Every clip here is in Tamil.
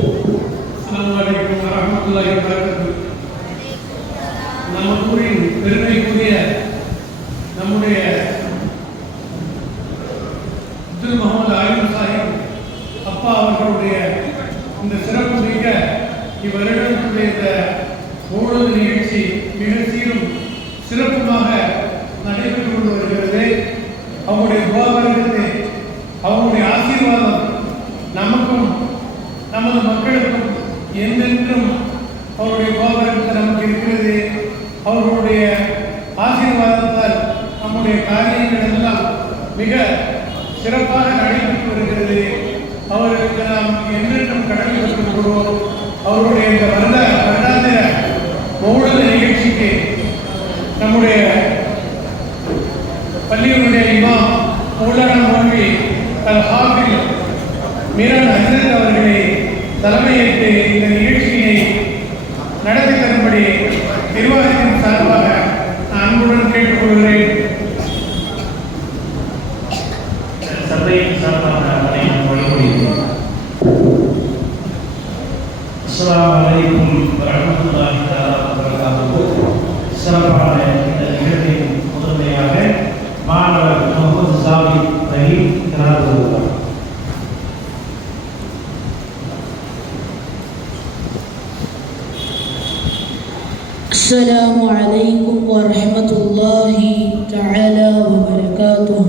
அஸ்ஸலாமு அலைக்கும் வரஹ்மத்துல்லாஹி வபரகாத்துஹு. நம்ம ஊரின் பெருமைக்குரிய நம்முடைய அப்துல் முகமது ஆலிம் சாஹிப் அப்பா அவர்களுடைய இந்த சிறப்பு மிக்க இவ்வருடத்துடைய இந்த மௌலூத் நிகழ்ச்சி மிக சீரும் சிறப்புமாக நடைபெற்று கொண்டு வருகிறது. அவங்களுடைய துஆ, அவங்களுடைய ஆசீர்வாதம் நமக்கும் நமது மக்களுக்கும் என்றென்றும் அவருடைய துஆ நமக்கு இருக்கிறது. அவர்களுடைய ஆசீர்வாதத்தால் நம்முடைய காரியங்கள் எல்லாம் மிக சிறப்பாக நடைபெற்று வருகிறது. அவர்களுக்கு நாம் என்றென்றும் கடமைப்பட்டுள்ளோம். அவருடைய இந்த வருடாந்திர மௌலூத் நிகழ்ச்சிக்கு நம்முடைய பள்ளியினுடைய இமாம் மௌலானா மௌலவி அல் ஹாஃபில் மீரான் ஹஜ்ரத் அவர்களை தலைமையேற்று இந்த நிகழ்ச்சியினை நடத்தி தரும்படி நிர்வாகத்தின் சார்பாக நான் அன்புடன் கேட்டுக்கொள்கிறேன். சபையின் சார்பாக அதனை நான் வழிமொழிகிறேன். அஸ்ஸலாமு அலைக்கும் வரஹ்மத்துல்லாஹி வபரகாத்துஹு. சிறப்பான இந்த நிகழ்வின் முதன்மையாக மாணவர் முகமது சாபித் ரஹீம் கலாதுல்லா. السلام عليكم ورحمة الله تعالى وبركاته.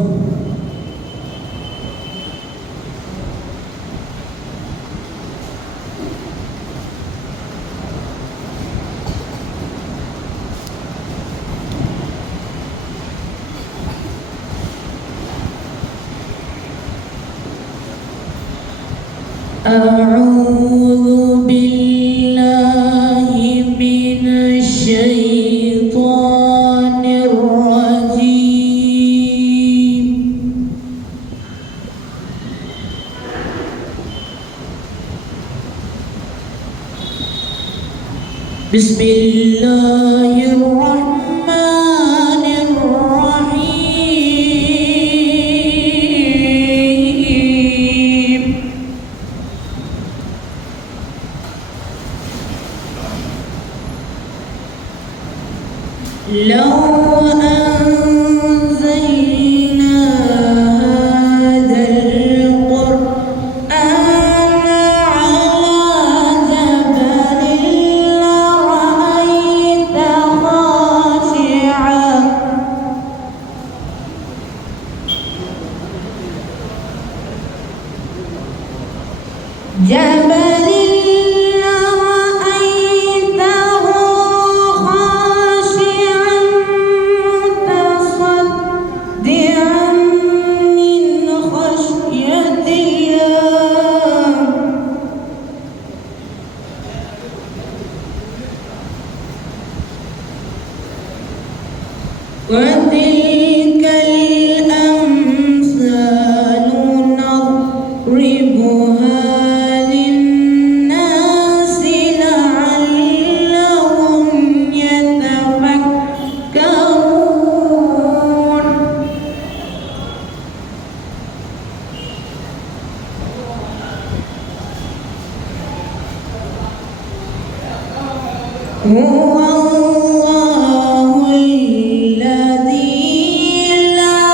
أعوذ بالله من الشيطان الرجيم. بسم الله الرحمن الرحيم. لو أنزلنا هذا القرآن على جبل لرأيته خاشعا متصدعا من خشية الله. وتلك الأمثال نضربها للناس لعلهم يتفكرون. هو الله الذي لا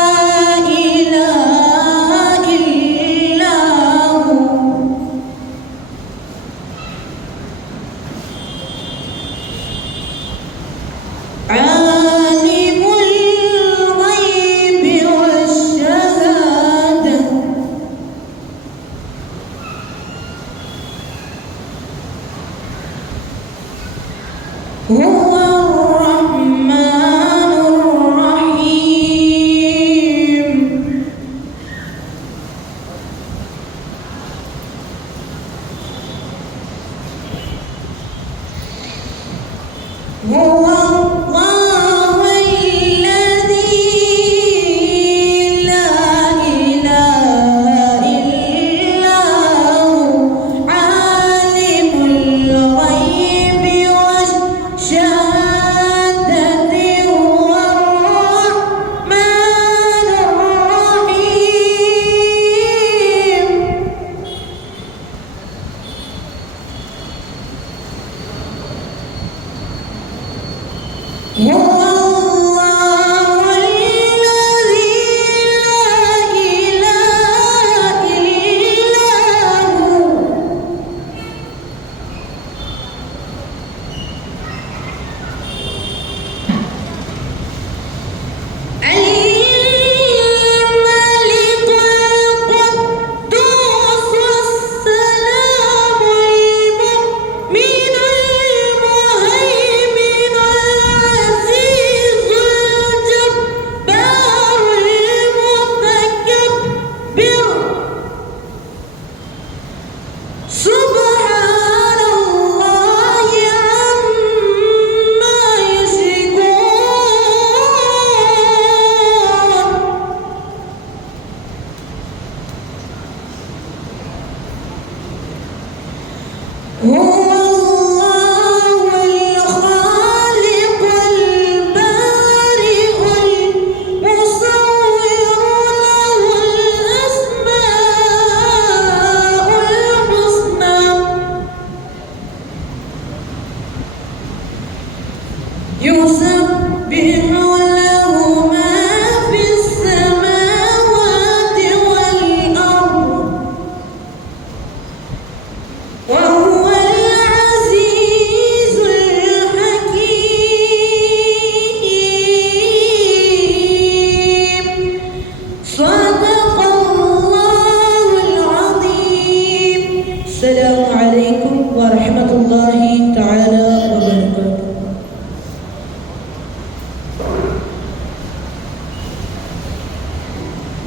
إله إلا هو عالم الغيب والشهادة هو هو الله الخالق البارئ المصور له الأسماء الحسنى يسبح له ما في السماوات والأرض وهو العزيز الحكيم صدق الله العظيم. السلام عليكم ورحمة الله تعالى وبركاته.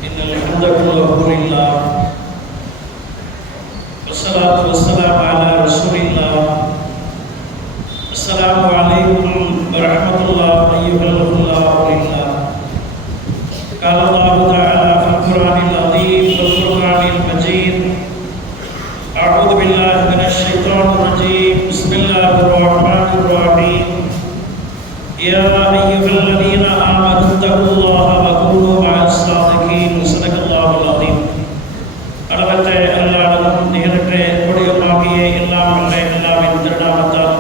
إن الحمد لله والصلاة والسلام على رسول الله. السلام عليكم ورحمة الله أيها الأخوة. قال الله تعالى في القرآن العظيم والفرقان المجيد: أعوذ بالله من الشيطان الرجيم. بسم الله الرحمن الرحيم. يا أيها الذين آمنوا اتقوا الله وكونوا مع الصادقين. صدق الله العظيم. அளவற்ற அல்லாஹ்வும் நிகரற்ற கொடியமாகிய எல்லாம் வல்ல அல்லாஹ்வின் திருநாமத்தால்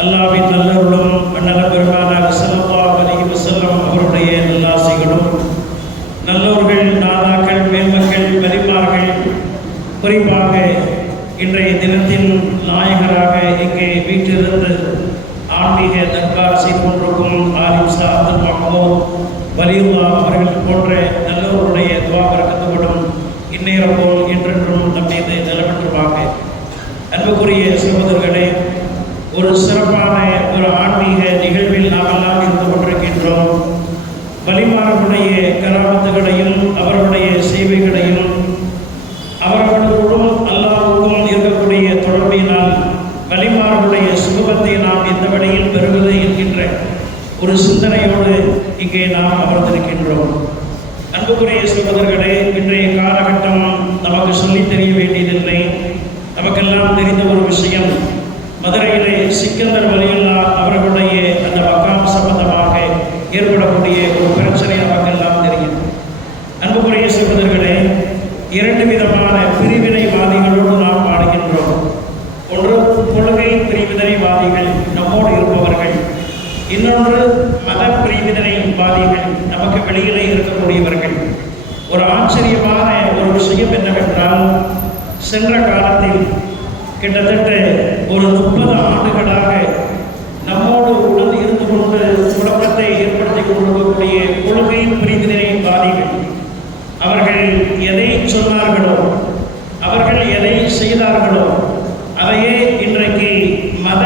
அல்லாஹ்வின் நல்லருளும் நல்ல பெருமானார் ஸல்லல்லாஹு அலைஹி வஸல்லம் அவருடைய நல்லாசிகளும் நல்லோர்கள் நாதாக்கள் மேன்மக்கள் பரிமார்கள் குறிப்பாக இன்றைய தினத்தில் நாயகராக இங்கே வீட்டிலிருந்து ஆன்மீக தர்பார் செய்து கொண்டிருக்கும் ஆலிம் ஷா அப்துல் மஹமூத் வலியுல்லா அவர்கள் போன்ற நல்லவர்களுடைய துவா பரக்கத்தோடும் இந்நேரம் போல் என்றென்றும் நம் மீது நிலவற்றுமாக. அன்புக்குரிய சகோதரர்களே, ஒரு சிறப்பான ஒரு ஆன்மீக நிகழ்வில் நாம் எல்லாம் இருந்து கொண்டிருக்கின்றோம். வலிமார்களுடைய கராமத்துகளையும் அவர்களுடைய சேவைகளையும் அவர்களுடன் அல்லாஹ்வுக்கும் இருக்கக்கூடிய தொடர்பினால் வலிமார்களுடைய சுகபத்தை நாம் எந்த வழியில் பெறுவது என்கின்ற ஒரு சிந்தனையோடு இங்கே நாம் அமர்ந்திருக்கின்றோம். அன்புக்குரிய சகோதரர்களே, இன்றைய காலகட்டம் நமக்கு சொல்லித் தெரிய வேண்டியதில்லை. நமக்கெல்லாம் தெரிந்த ஒரு விஷயம், மதுரையிலே சிக்கந்தர் வலியுல்லா அவர்களுடைய அந்த மக்காம் சம்பந்தமாக ஏற்படக்கூடிய ஒரு பிரச்சனை நமக்கெல்லாம் தெரியும். அன்புக்குரிய சகோதரர்களே, இரண்டு விதமான பிரிவினைவாதிகளோடு நாம் பாடுகின்றோம். ஒன்று கொள்கை பிரிவினைவாதிகள், நம்மோடு இருப்பவர்கள். இன்னொன்று மத பிரிவினைவாதிகள், நமக்கு வெளியிலே இருக்கக்கூடியவர்கள். ஒரு ஆச்சரியமான ஒரு விஷயம் என்னவென்றால், சென்ற காலத்தில் கிட்டத்தட்ட ஒரு 30 ஆண்டுகளாக நம்மோடு உடன் இருந்து கொண்டு குழப்பத்தை ஏற்படுத்தி கொண்டிருக்கக்கூடிய கொள்கை பிரிவினைவாதிகள், அவர்கள் எதை சொன்னார்களோ, அவர்கள் எதை செய்தார்களோ, அதையே இன்றைக்கு மத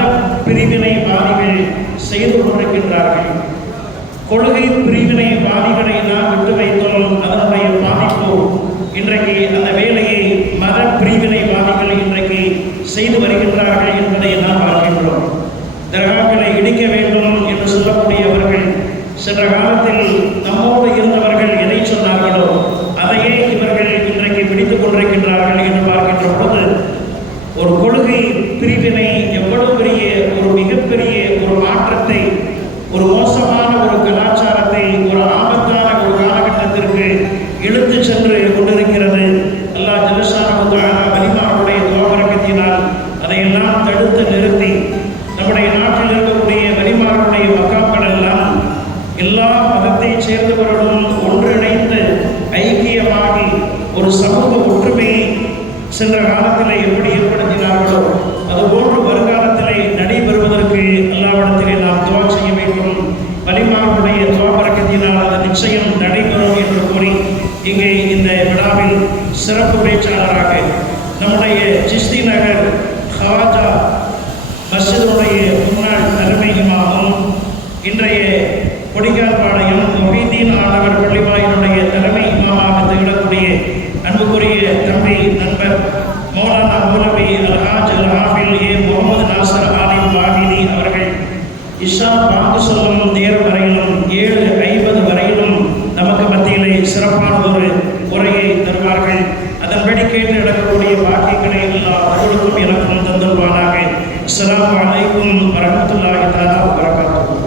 பிரிவினைவாதிகள் செய்து கொண்டிருக்கின்றார்கள். கொள்கை பிரிவினைவாதிகளை நாம் விட்டு வைத்தோம், அதனுடைய பாதிப்பு இன்றைக்கு அந்த வேலையை மத பிரிவினைவாதிகள் இன்றைக்கு செய்து வருகின்றார்கள் என்பதை நாம் பார்க்கின்றோம். தர்காக்களை இடிக்க வேண்டும் என்று சொல்லக்கூடியவர்கள் சென்ற காலத்தில் நம்மோடு இருந்தவர்கள் எதை சொன்னார்களோ அதையே இவர்கள் இன்றைக்கு பிடித்துக் கொண்டிருக்கின்றார்கள் என்று பார்க்கின்ற பொழுது, ஒரு கொள்கை பிரிவினை எவ்வளவு பெரிய ஒரு மிகப்பெரிய ஒரு மாற்றத்தை, ஒரு மோசமான ஒரு கலாச்சாரத்தை, ஒரு ஆபத்தான ஒரு காலகட்டத்திற்கு இழுத்து சென்று கொண்டிருக்கிறது. அல்லாஹ் ஜல்லஷானஹு தஆலா வலிமார்களுடைய துஆ பரக்கத்தினால் அதையெல்லாம் தடுத்து நிறுத்தி நம்முடைய நாட்டில் இருக்கக்கூடிய வலிமார்களுடைய மக்காக்கள் எல்லாம் எல்லா மதத்தைச் சேர்ந்தவர்களும் ஒன்றிணைந்து ஐக்கியமாகி ஒரு சமூக ஒற்றுமையை சென்ற காலத்திலே எப்படி ஏற்படுத்தினார்களோ அதுபோன்று வருங்காலத்திலே நடைபெறுவதற்கு அல்லாஹ்விடத்திலே நாம் துஆ செய்ய வேண்டும். வலிமார்களுடைய துஆ பரக்கத்தினால் அது நிச்சயம் நடைபெறும் என்று கூறி, இங்கே இந்த விழாவில் சிறப்பு பேச்சாளராக நம்முடைய சிஸ்தி நகர் ஹவாஜா மஸ்ஜிதுடைய முன்னாள் தலைமை இமாமும், இன்றைய கொடிக்கால்பாளையம் மொஹீதீன் ஆண்டவர் பள்ளிவாயினுடைய தலைமை இமாமாக திகழக்கூடிய அன்புக்குரிய தம்பி நண்பர் மௌலானா மௌலவி அல்ஹாஜ் அல் ஹாஃபில் ஏ முகமது நாசர் ஆலிம் வாஹிதி அவர்கள் இஷா பாங்கு சொல்லும் நேரம் வரையிலும் 7:50 வரையிலும் நமக்கு மத்தியிலே சிறப்பான ஒரு உரையை தருவார். சொன்னார்கள். அதன்படி கேட்டு நடக்கக்கூடிய வாக்கியங்களை எல்லாம் அவர்களுக்கும் எனக்கும் தந்துள்வானாக. அஸ்ஸலாமு அலைக்கும் வரஹ்மத்துல்லாஹி தஆலா வ பரகாத்துஹு.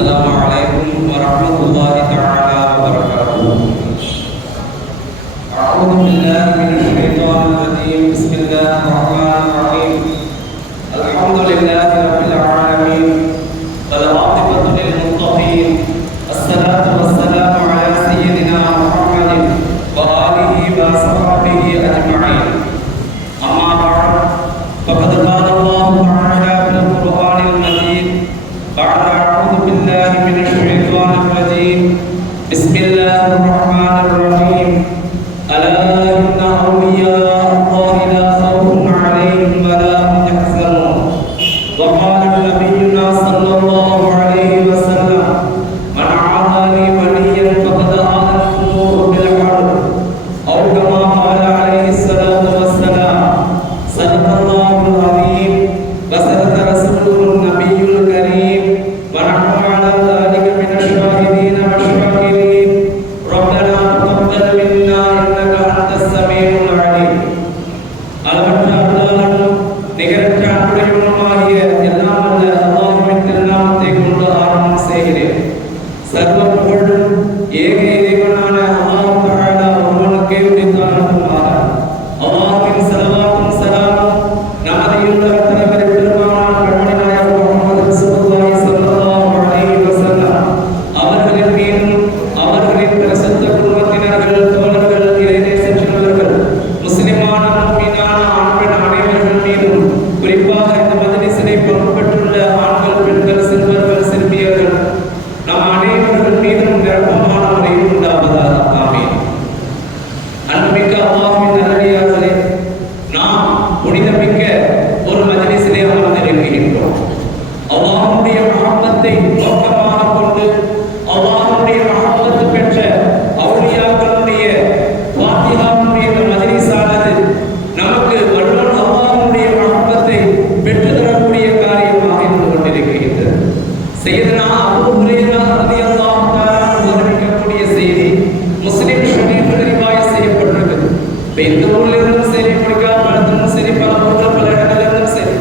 السلام عليكم ورحمة الله تعالى وبركاته. أعوذ بالله من الشيطان الرجيم. بسم الله الرحمن الرحيم. الحمد لله رب العالمين والعاقبة للمتقين. الصلاة والسلام على سيدنا محمد وآله وصحبه أجمعين. أما بعد فقد قال الله تعالى في القرآن المجيد بعد أعوذ بالله من الشيطان الرجيم. بسم الله الرحمن الرحيم. ألا إن أولياء الله لا خوف عليهم ولا هم يحزنون. وقال نبينا صلى الله عليه وسلم من عادى لي وليا فقد آذنته بالحرب أو كما قال عليه الصلاة والسلام. صدق الله العظيم وصدق رسوله النبي الكريم ونحن على ذلك من الشاهدين والشاكرين. ربنا تقبل منا إنك أنت السميع العليم. அளவற்ற அருளாளனும் நிகரற்ற அன்புடையவனுமாகிய எல்லாம் வல்ல அல்லாஹ்வின் திருநாமத்தை கொண்டு ஆரம்பம் செய்கிறேன். சர்வ புகழும் ஏக இறைவனான அல்லாஹ் தஆலா ஒருவனுக்கே உரித்தானதுமாக அல்லாஹ்வின் ஸலவாத்தும் ஸலாமும் நமது இல்லற தலைவர் பெருமானார் கண்மணி நாயகம் முஹம்மது ரசூலுல்லாஹி ஸல்லல்லாஹு அலைஹி வஸல்லம் அவர்களின் மீதும் அவர்களின் பிரசித்த குடும்பத்தினர்கள், தோழர்கள், இறைநேசர்கள், முஸ்லிமான முஃமினான ஆண்கள் அனைவர்கள் மீதும், குறிப்பாக இந்த மஜ்லிஸிலே பங்கு பெற்றுள்ள ஆண்கள், பெண்கள், சிறுவர்கள், சிறுமியர்கள் நம் அனைவர்கள் மீதும் நிரப்பமான முறையில் உண்டாவதாக. ஆமீன். அன்புமிக்க அல்லாஹ்வின் நல்லடியார்களே, நாம் புனிதமிக்க ஒரு மஜ்லிஸிலே அமர்ந்திருக்கின்றோம். அல்லாஹ்வுடைய மஹப்பத்தை நோக்கமாக கொண்டு அல்லாஹ்வுடைய மஹப்பத்து பெற்ற அவுலியாக்களுடைய ஃபாத்திஹாவுடைய இந்த மஜ்லிஸானது நமக்கு வல்லோன் அல்லாஹ்வுடைய மஹப்பத்தை பெற்று தரக்கூடிய காரியமாக இருந்து கொண்டிருக்கின்றது. சையதுனா அபூ ஹுரைரா ரலியல்லாஹு தஆலா அறிவிக்கக்கூடிய செய்தி முஸ்லிம் ஷரீஃபில் ரிவாயத் செய்யப்பட்டிருக்கிறது. இந்த ஊரிலிருந்தும் சரி, பல இடங்களிலிருந்தும் சரி,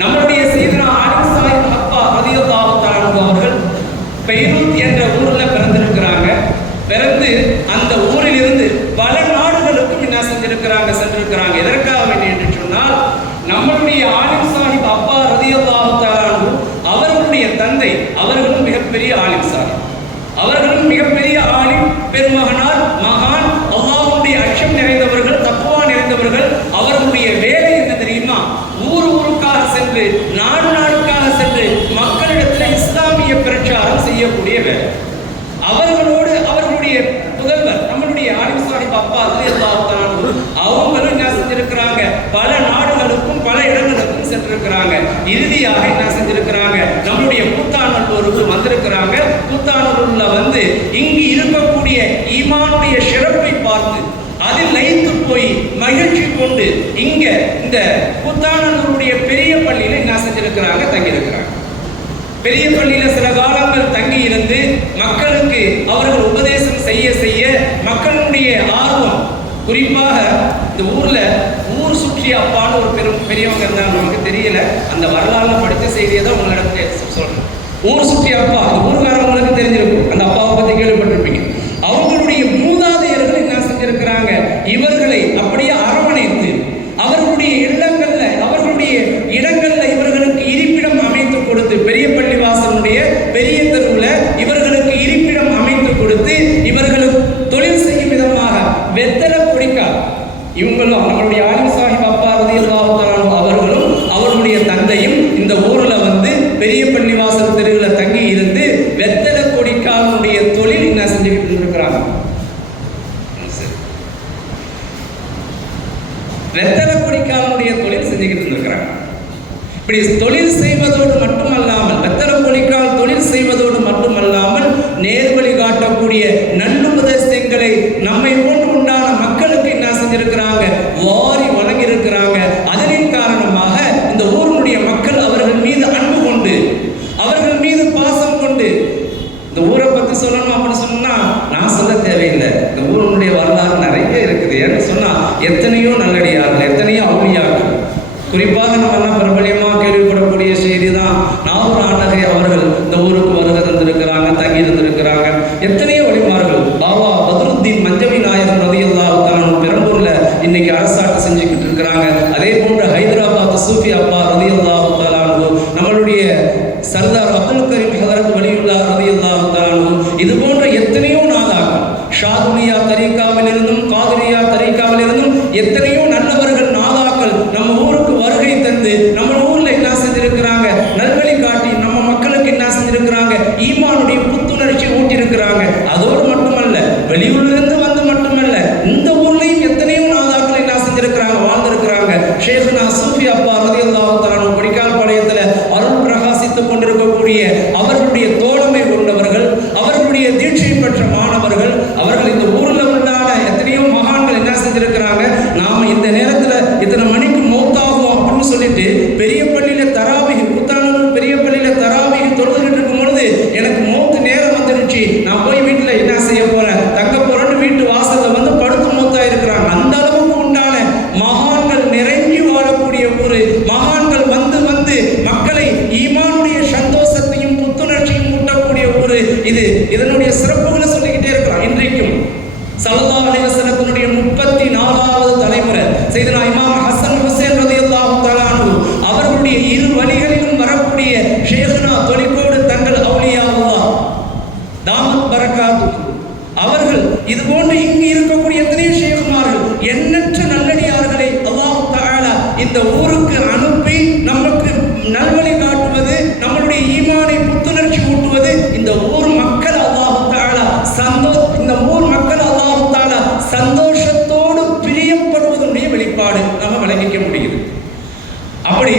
நம்மளுடைய சையதுனா ஆலிம் சாஹிப் அப்பா ரலியல்லாஹு தஆலா அவர்கள் பெய்ரூத் என்ற ஊர்ல பிறந்திருக்கிறாங்க. பிறந்து அந்த ஊரிலிருந்து பல நாடுகளுக்கும் என்ன சென்றிருக்கிறாங்க. எதற்காக வேண்டி என்று சொன்னால், நம்மளுடைய ஆலிம் சாஹிப் அப்பா ரலியல்லாஹு தஆலா அவர்களுடைய தந்தை அவர்களும் மிகப்பெரிய ஆலிம் சாஹிப், அவர்களும் மிகப்பெரிய ஆலிம், பெருமகனார், மகான், அல்லாஹ்வுடைய அச்சம் நிறைந்தவர்கள், தக்வா நிறைந்தவர்கள். அவர்களுடைய வேலை என்ன தெரியுமா? ஊருக்காக சென்று, நாடுக்காக சென்று மக்களிடத்தில் இஸ்லாமிய பிரச்சாரம் செய்யக்கூடிய வேலை. அவர்களோடு அவர்களுடைய புதல்வர் நம்மளுடைய ஆலிம் சாஹிப் அப்பா ரலியல்லாஹு தஆலா அவங்களும் என்ன செஞ்சிருக்கிறாங்க, பல நாடுகளுக்கும் பல இடங்களுக்கும் சென்றிருக்கிறாங்க. இறுதியாக என்ன செஞ்சிருக்கிறாங்க, நம்முடைய கூத்தாநல்லூருக்கு வந்திருக்கிறாங்க. கூத்தாநல்லூர்ல வந்து இங்கு இருக்கக்கூடிய ஈமானுடைய சிறப்பை பார்த்து அதில் லயித்து போய் மகிழ்ச்சி கொண்டு இங்க இந்த கூத்தாநல்லூருடைய பெரிய பள்ளியில என்ன செஞ்சிருக்கிறாங்க, தங்கியிருக்கிறாங்க. பெரிய பள்ளியில சில காலங்கள் தங்கி இருந்து மக்களுக்கு அவர்கள் உபதேசம் செய்ய மக்களுடைய ஆர்வம், குறிப்பாக இந்த ஊர் சுற்றி அப்பான்னு ஒரு பெரியவங்க இருந்தாங்க, நமக்கு தெரியல, அந்த வரலாறுல படித்த செய்தியை தான் உங்களிடத்துல சொல்றேன். ஊர் சுற்றி அப்பா, அந்த ஊர்காரவங்களுக்கு தெரிஞ்சிருக்கும், அந்த அப்பாவை பத்தி கேள்விப்பட்டிருப்பீங்க. அவங்களுடைய மூதாதையர்கள் என்ன செஞ்சிருக்கிறாங்க, இவர்களை அப்படியே அரவணைத்து அவர்களுடைய இடங்கள்ல இவர்களுக்கு இருப்பிடம் அமைத்து கொடுத்து, பெரிய பள்ளிவாசலுடைய பெரிய தெருவில் இவர்களுக்கு இருப்பிடம் அமைத்து கொடுத்து இவர்களுக்கு தொழில் செய்யும் விதமாக வெத்தலை பொடிக்கால் இவங்களும் நம்மளுடைய ஆலிம் சாஹிப் அப்பா ரலியல்லாஹு தஆலா அவர்களும் அவருடைய தந்தையும் இந்த ஊர்ல வந்து பெரிய பள்ளிவாசல் தெருவில் தங்கி இருந்து வெத்தலை கொடிக்காலுடைய தொழில் என்ன செஞ்சுக்கிட்டு இருக்கிறாங்க. வெத்தலை கொடிக்காலுடைய தொழில் செஞ்சுக்கிட்டு இருக்கிறாங்க. இப்படி தொழில் செய்வதோடு மட்டுமல்லாமல், வெத்தலை கொடிக்கால் தொழில் செய்வதோடு மட்டுமல்லாமல் நேர்வழி காட்டக்கூடிய நல்லுபதேசங்களை நம்மை போன்று உண்டான மக்களுக்கு என்ன செஞ்சிருக்கிறாங்க, வாரி வழங்கி இருக்கிறாங்க. அதனின் காரணமாக இந்த ஊருடைய மக்கள் அவர்கள் மீது அன்பு கொண்டு, அவர்கள் மீது பாசம் கொண்டு, இந்த ஊரை பத்தி சொல்லணும் அப்படின்னு சொன்னா நான் சொல்ல தேவையில்லை. இந்த ஊருடைய வரலாறு நிறைய இருக்குது. ஏன்னு சொன்னா எத்தனையோ நல்லடியார்கள், எத்தனையோ அவுளியார்கள், குறிப்பாக நம்ம எல்லாம் பிரபலியமா கேள்விப்படக்கூடிய செய்தி தான் நாகூர் ஆண்டகை அவர்கள் இந்த ஊருக்கு வருகை தந்திருக்கிறாங்க, தங்கி இருந்திருக்கிறாங்க. எத்தனையோ வழிமார்கள், பாபா பத்ருத்தீன் மஞ்சவி நாயகம் ரலியல்லாஹு தஆலா பெரம்பூர்ல இன்னைக்கு அரசாட்சி செஞ்சுக்கிட்டு இருக்கிறாங்க. அதே போன்று ஹைதராபாத் சூஃபி அப்பா ரலியல்லாஹு தஆலா, நம்மளுடைய சர்தார் அப்துல் கரீம் ஹதரத் வலியுல்லாஹ் ரலியல்லாஹு தஆலா, இது போன்ற எத்தனையோ நாதாக்கள், ஷாதுலியா தரீகாவிலிருந்தும் காதிரியா தரீகாவிலிருந்தும் எத்தனையோ நல்லவர்கள் நாதாக்கள் நம்ம ஊருக்கு வருகை தந்து நம்ம ஊர்ல என்ன செஞ்சிருக்கிறாங்க, நல்வழி காட்டி நம்ம மக்களுக்கு என்ன செஞ்சிருக்கிறாங்க, ஈமானுடைய புத்துணர்ச்சி ஊட்டியிருக்கிறாங்க. அதோடு மட்டுமல்ல, வெளியூரிலிருந்து வந்து மட்டுமல்ல, இந்த ஊர்லையும் எத்தனையோ நாதாக்கள் என்ன செஞ்சிருக்கிறாங்க, வாழ்ந்திருக்கிறாங்க. ஷேகுனா சூஃபி அப்பா ரலியல்லாஹு தஆலா கொடிக்கால் பாளையத்துல அருள் பிரகாசித்துக் கொண்டிருக்கக்கூடிய அவர்களுடைய தோழமை கொண்டவர்கள், அவர்களுடைய தீட்சை பெற்ற மாணவர்கள், அவர்கள் இந்த ஊர்ல உண்டான எத்தனையோ மகான்கள் என்ன செஞ்சிருக்கிறாங்க. நாம இந்த நேரத்துல இத்தனை மணிக்கு மௌத்தாகும் அப்படின்னு சொல்லிட்டு பெரிய பள்ளியில தராவிஹ், கூத்தாநல்லூர் பெரிய பள்ளியில தராவிஹ் தொழுதுகிட்டு இருக்கும் பொழுது எனக்கு மௌத்து நேரம் வந்துருச்சு, நான் போய் வீட்டுல என்ன செய்ய போறேன், தங்க போறேன்னு வீட்டு வாசல்ல வந்து படுத்து மௌத்தா இருக்கிறாங்க. அந்த அளவுக்கு உண்டான மகான்கள் நிறைஞ்சி வாழக்கூடிய ஊரு, மகான்கள் வந்து வந்து மக்களை ஈமானுடைய சந்தோஷத்தையும் புத்துணர்ச்சியும் ஊட்டக்கூடிய ஊரு இது. இதனுடைய சிறப்புகளை சொல்லிக்கிட்டே இருக்கிறான். இன்றைக்கும் ஸல்லல்லாஹு அலைஹி வஸல்லத்தினுடைய 34வது தலைமுறை சையதுனா இமாம் ஹசன் ஹுசைன் ரலியல்லாஹு தஆலா அன்ஹு அவர்களுடைய இரு வழிகளிலும் வரக்கூடிய ஷேகுனா தொலிக்கோடு தங்கள் அவுலியா அல்லாஹ் தாமத் பரக்காத்து அவர்கள், இது போன்று இங்கு இருக்கக்கூடிய எத்தனையோ ஷேகுமார்கள், எண்ணற்ற நல்லடியார்களை அல்லாஹ் தஆலா இந்த ஊருக்கு அனுப்பி நமக்கு நல்வழி காட்டுவது, நம்மளுடைய ஈமானை புத்துணர்ச்சி ஊட்டுவது. இந்த ஊர் மக்கள் அல்லாஹ் தஆலா இந்த ஊர் மக்கள் அல்லாஹ் தஆலா சந்தோஷத்தோடு பிரியப்படுவதனுடைய வெளிப்பாடு நம்ம விளங்கிக்க முடியுது. அப்படி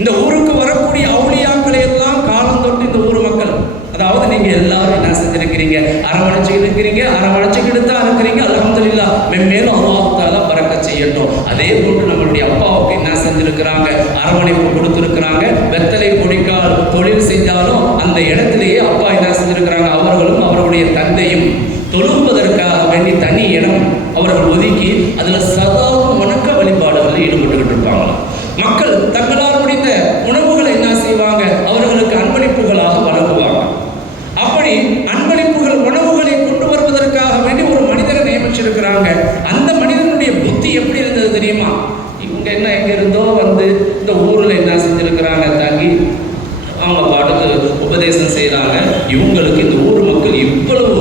இந்த ஊருக்கு வரக்கூடிய அவுலியாக்களை எல்லாம் காலம் தொட்டு இந்த ஊர் மக்கள், அதாவது நீங்க எல்லாரும் என்ன செஞ்சிருக்கிறீங்க, அரவணைச்சுக்கிட்டு இருக்கிறீங்க, அரவணைச்சுக்கிட்டு தான் இருக்கிறீங்க. அல்ஹம்துலில்லாஹ், மென்மேலும் அல்லாஹ் தஆலா பரக்கத் செய்யட்டும். அதே போன்று நம்மளுடைய அப்பாவுக்கு என்ன செஞ்சிருக்கிறாங்க, அரவணைப்பு கொடுத்திருக்கிறாங்க. வெத்தலை பொடிக்கால் தொழில் செஞ்சாலும் அந்த இடத்திலேயே அப்பா என்ன செஞ்சிருக்கிறாங்க, அவர்களும் அவர்களுடைய தந்தையும் தொழுவதற்காக வேண்டி தனி இடம் அவர்கள் ஒதுக்கி அதுல சதாவும் வணக்க வழிபாடுகளில் ஈடுபட்டுக்கிட்டு இருப்பாங்க. மக்கள் தங்களால் முடிந்த உணவுகளை என்ன செய்வாங்க, அவர்களுக்கு அன்பளிப்புகளாக வழங்குவாங்க. அப்படி அன்பளிப்புகள் உணவுகளை கொண்டு வருவதற்காக வேண்டி ஒரு மனிதரை நியமிச்சிருக்கிறாங்க. அந்த மனிதனுடைய புத்தி எப்படி இருந்தது தெரியுமா? இவங்க என்ன எங்க இருந்தோ வந்து இந்த ஊர்ல என்ன செஞ்சிருக்கிறாங்க, தங்கி அவங்க பாட்டுக்கு உபதேசம் செய்யறாங்க. இவங்களுக்கு இந்த ஊர் மக்கள் இவ்வளவு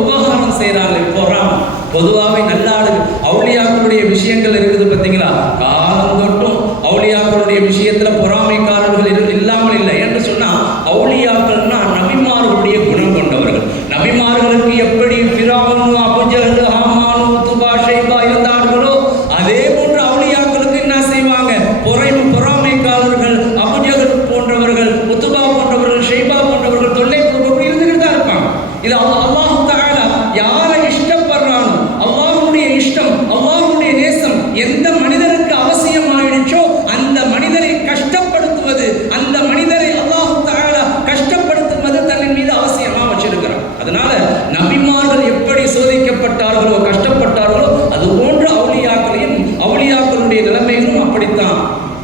உபகாரம் செய்யறாங்க. போறாங்க. பொதுவாகவே நல்லாடு அவுளியாக்களுடைய விஷயங்கள் இருக்குது பார்த்தீங்களா? காலம் தொட்டும் அவுளியாக்களுடைய விஷயத்துல பொறாமைக்காரர்கள் இல்லாமல் இல்லை. என்று சொன்னா அவுளியாக்கள்னா நபிமார்களுடைய குணம் கொண்டவர்கள். நபிமார்களுக்கு எப்படி ஃபிரௌன், அபூஜஹல், ஹாமான், உத்பா, ஷைபா இருந்தார்களோ அதே போன்று அவுளியாக்களுக்கு என்ன செய்வாங்க, பொறாமைக்காரர்கள், அபூஜஹல் போன்றவர்கள், உத்பா போன்றவர்கள், ஷைபா போன்றவர்கள், தொல்லை போன்றவர்கள் இருந்துகிட்டு தான் இருப்பாங்க. இது அல்லாஹ் தஆலா யாரை இஷ்டப்படுறானோ, அல்லாஹ்வுடைய இஷ்டம், அல்லாஹ்வுடைய நேசம் எந்த மனிதருக்கு அவசியமாயிடுச்சோ அந்த மனிதரை கஷ்டப்படுத்துவது, அந்த மனிதரை அல்லாஹ் தஆலா கஷ்டப்படுத்துவது தன்னின் மீது அவசியமா வச்சிருக்கிறார். அதனால நபிமார்கள் எப்படி சோதிக்கப்பட்டார்களோ, கஷ்டப்பட்டார்களோ, அது போன்ற அவுலியாக்களையும் அவுலியாக்களுடைய நிலைமைகளும் அப்படித்தான்.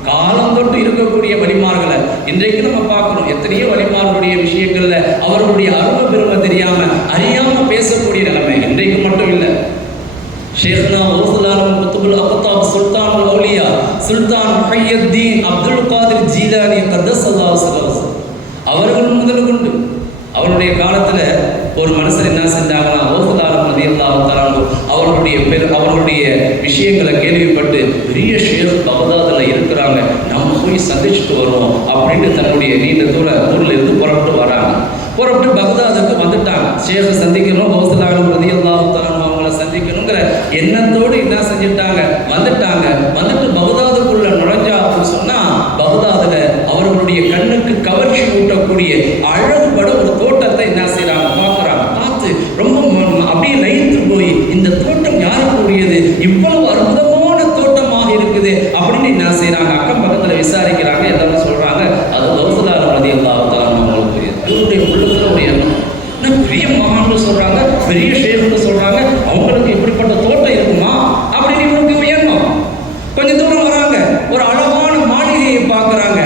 காலம் தொட்டு இருக்கக்கூடிய வலிமார்களை இன்றைக்கு நம்ம பார்க்கிறோம். எத்தனையோ வலிமார்களுடைய விஷயங்கள்ல அவர்களுடைய அருமை பெருமை தெரியாம அறியாம பேசக்கூடிய நிலைமை இன்றைக்கு மட்டும் இல்லை. ஷேக்னா ஓசுலானம் குத்துபுல் அக்தாப் சுல்தான் அவுலியா சுல்தான் முஹையத்தீன் அப்துல் காதிர் ஜீலானி கத்தஸல்லாஹு ஸல்லல்லாஹு அவர்கள் முதல் கொண்டு அவருடைய காலத்துல ஒரு மனுஷர் என்ன செஞ்சாங்கன்னா, ஓசுலானம் ரலியல்லாஹு தஆலா அவர்களுடைய விஷயங்களை கேள்விப்பட்டு பெரிய ஷேக் பகதாதுல இருக்கிறாங்க, நம்ம போய் சந்திச்சுட்டு வருவோம் அப்படின்னு தன்னுடைய நீண்ட ஊர்ல இருந்து புறப்பட்டு வராங்க. புறப்பட்டு பகதாதுக்கு வந்துட்டாங்க. ஷேகை சந்திக்கணும், ஓசுலானம் ரலியல்லாஹு தஆலா அவங்கள சந்திக்கணுங்கிற எண்ணத்தோடு என்ன செஞ்சுட்டாங்க, வந்துட்டாங்க. வந்துட்டு பகதாதுக்குள்ள நுழைஞ்சா அப்படின்னு சொன்னா பகதாதுல அவர்களுடைய கண்ணுக்கு கவர்ச்சி ஊட்டக்கூடிய அழகுபட ஒரு தோட்டத்தை என்ன செய்யறாங்க, பார்க்கறாங்க. பார்த்து ரொம்ப அப்படியே லயித்து போய் இந்த தோட்டம் யாருக்குரியது, இவ்வளவு அற்புதமான தோட்டமாக இருக்குது அப்படின்னு என்ன செய்யறாங்க, அக்கம் பக்கத்துல விசாரிக்கிறாங்க. எல்லாரும் சொல்றாங்க அது ஓசுலானம் ரலியல்லாஹு தஆலா அவங்களுக்குரியது. இவருடைய உள்ளத்துல ஒரு எண்ணம், பெரிய மகான்னு சொல்றாங்க, பெரிய ஷேக்னு சொல்றாங்க, அவங்களுக்கு இப்படிப்பட்ட தோட்டம் இருக்குமா அப்படின்னு இவருக்கு எண்ணம். கொஞ்ச தூரம் வராங்க, ஒரு அழகான மாளிகையை பார்க்கறாங்க.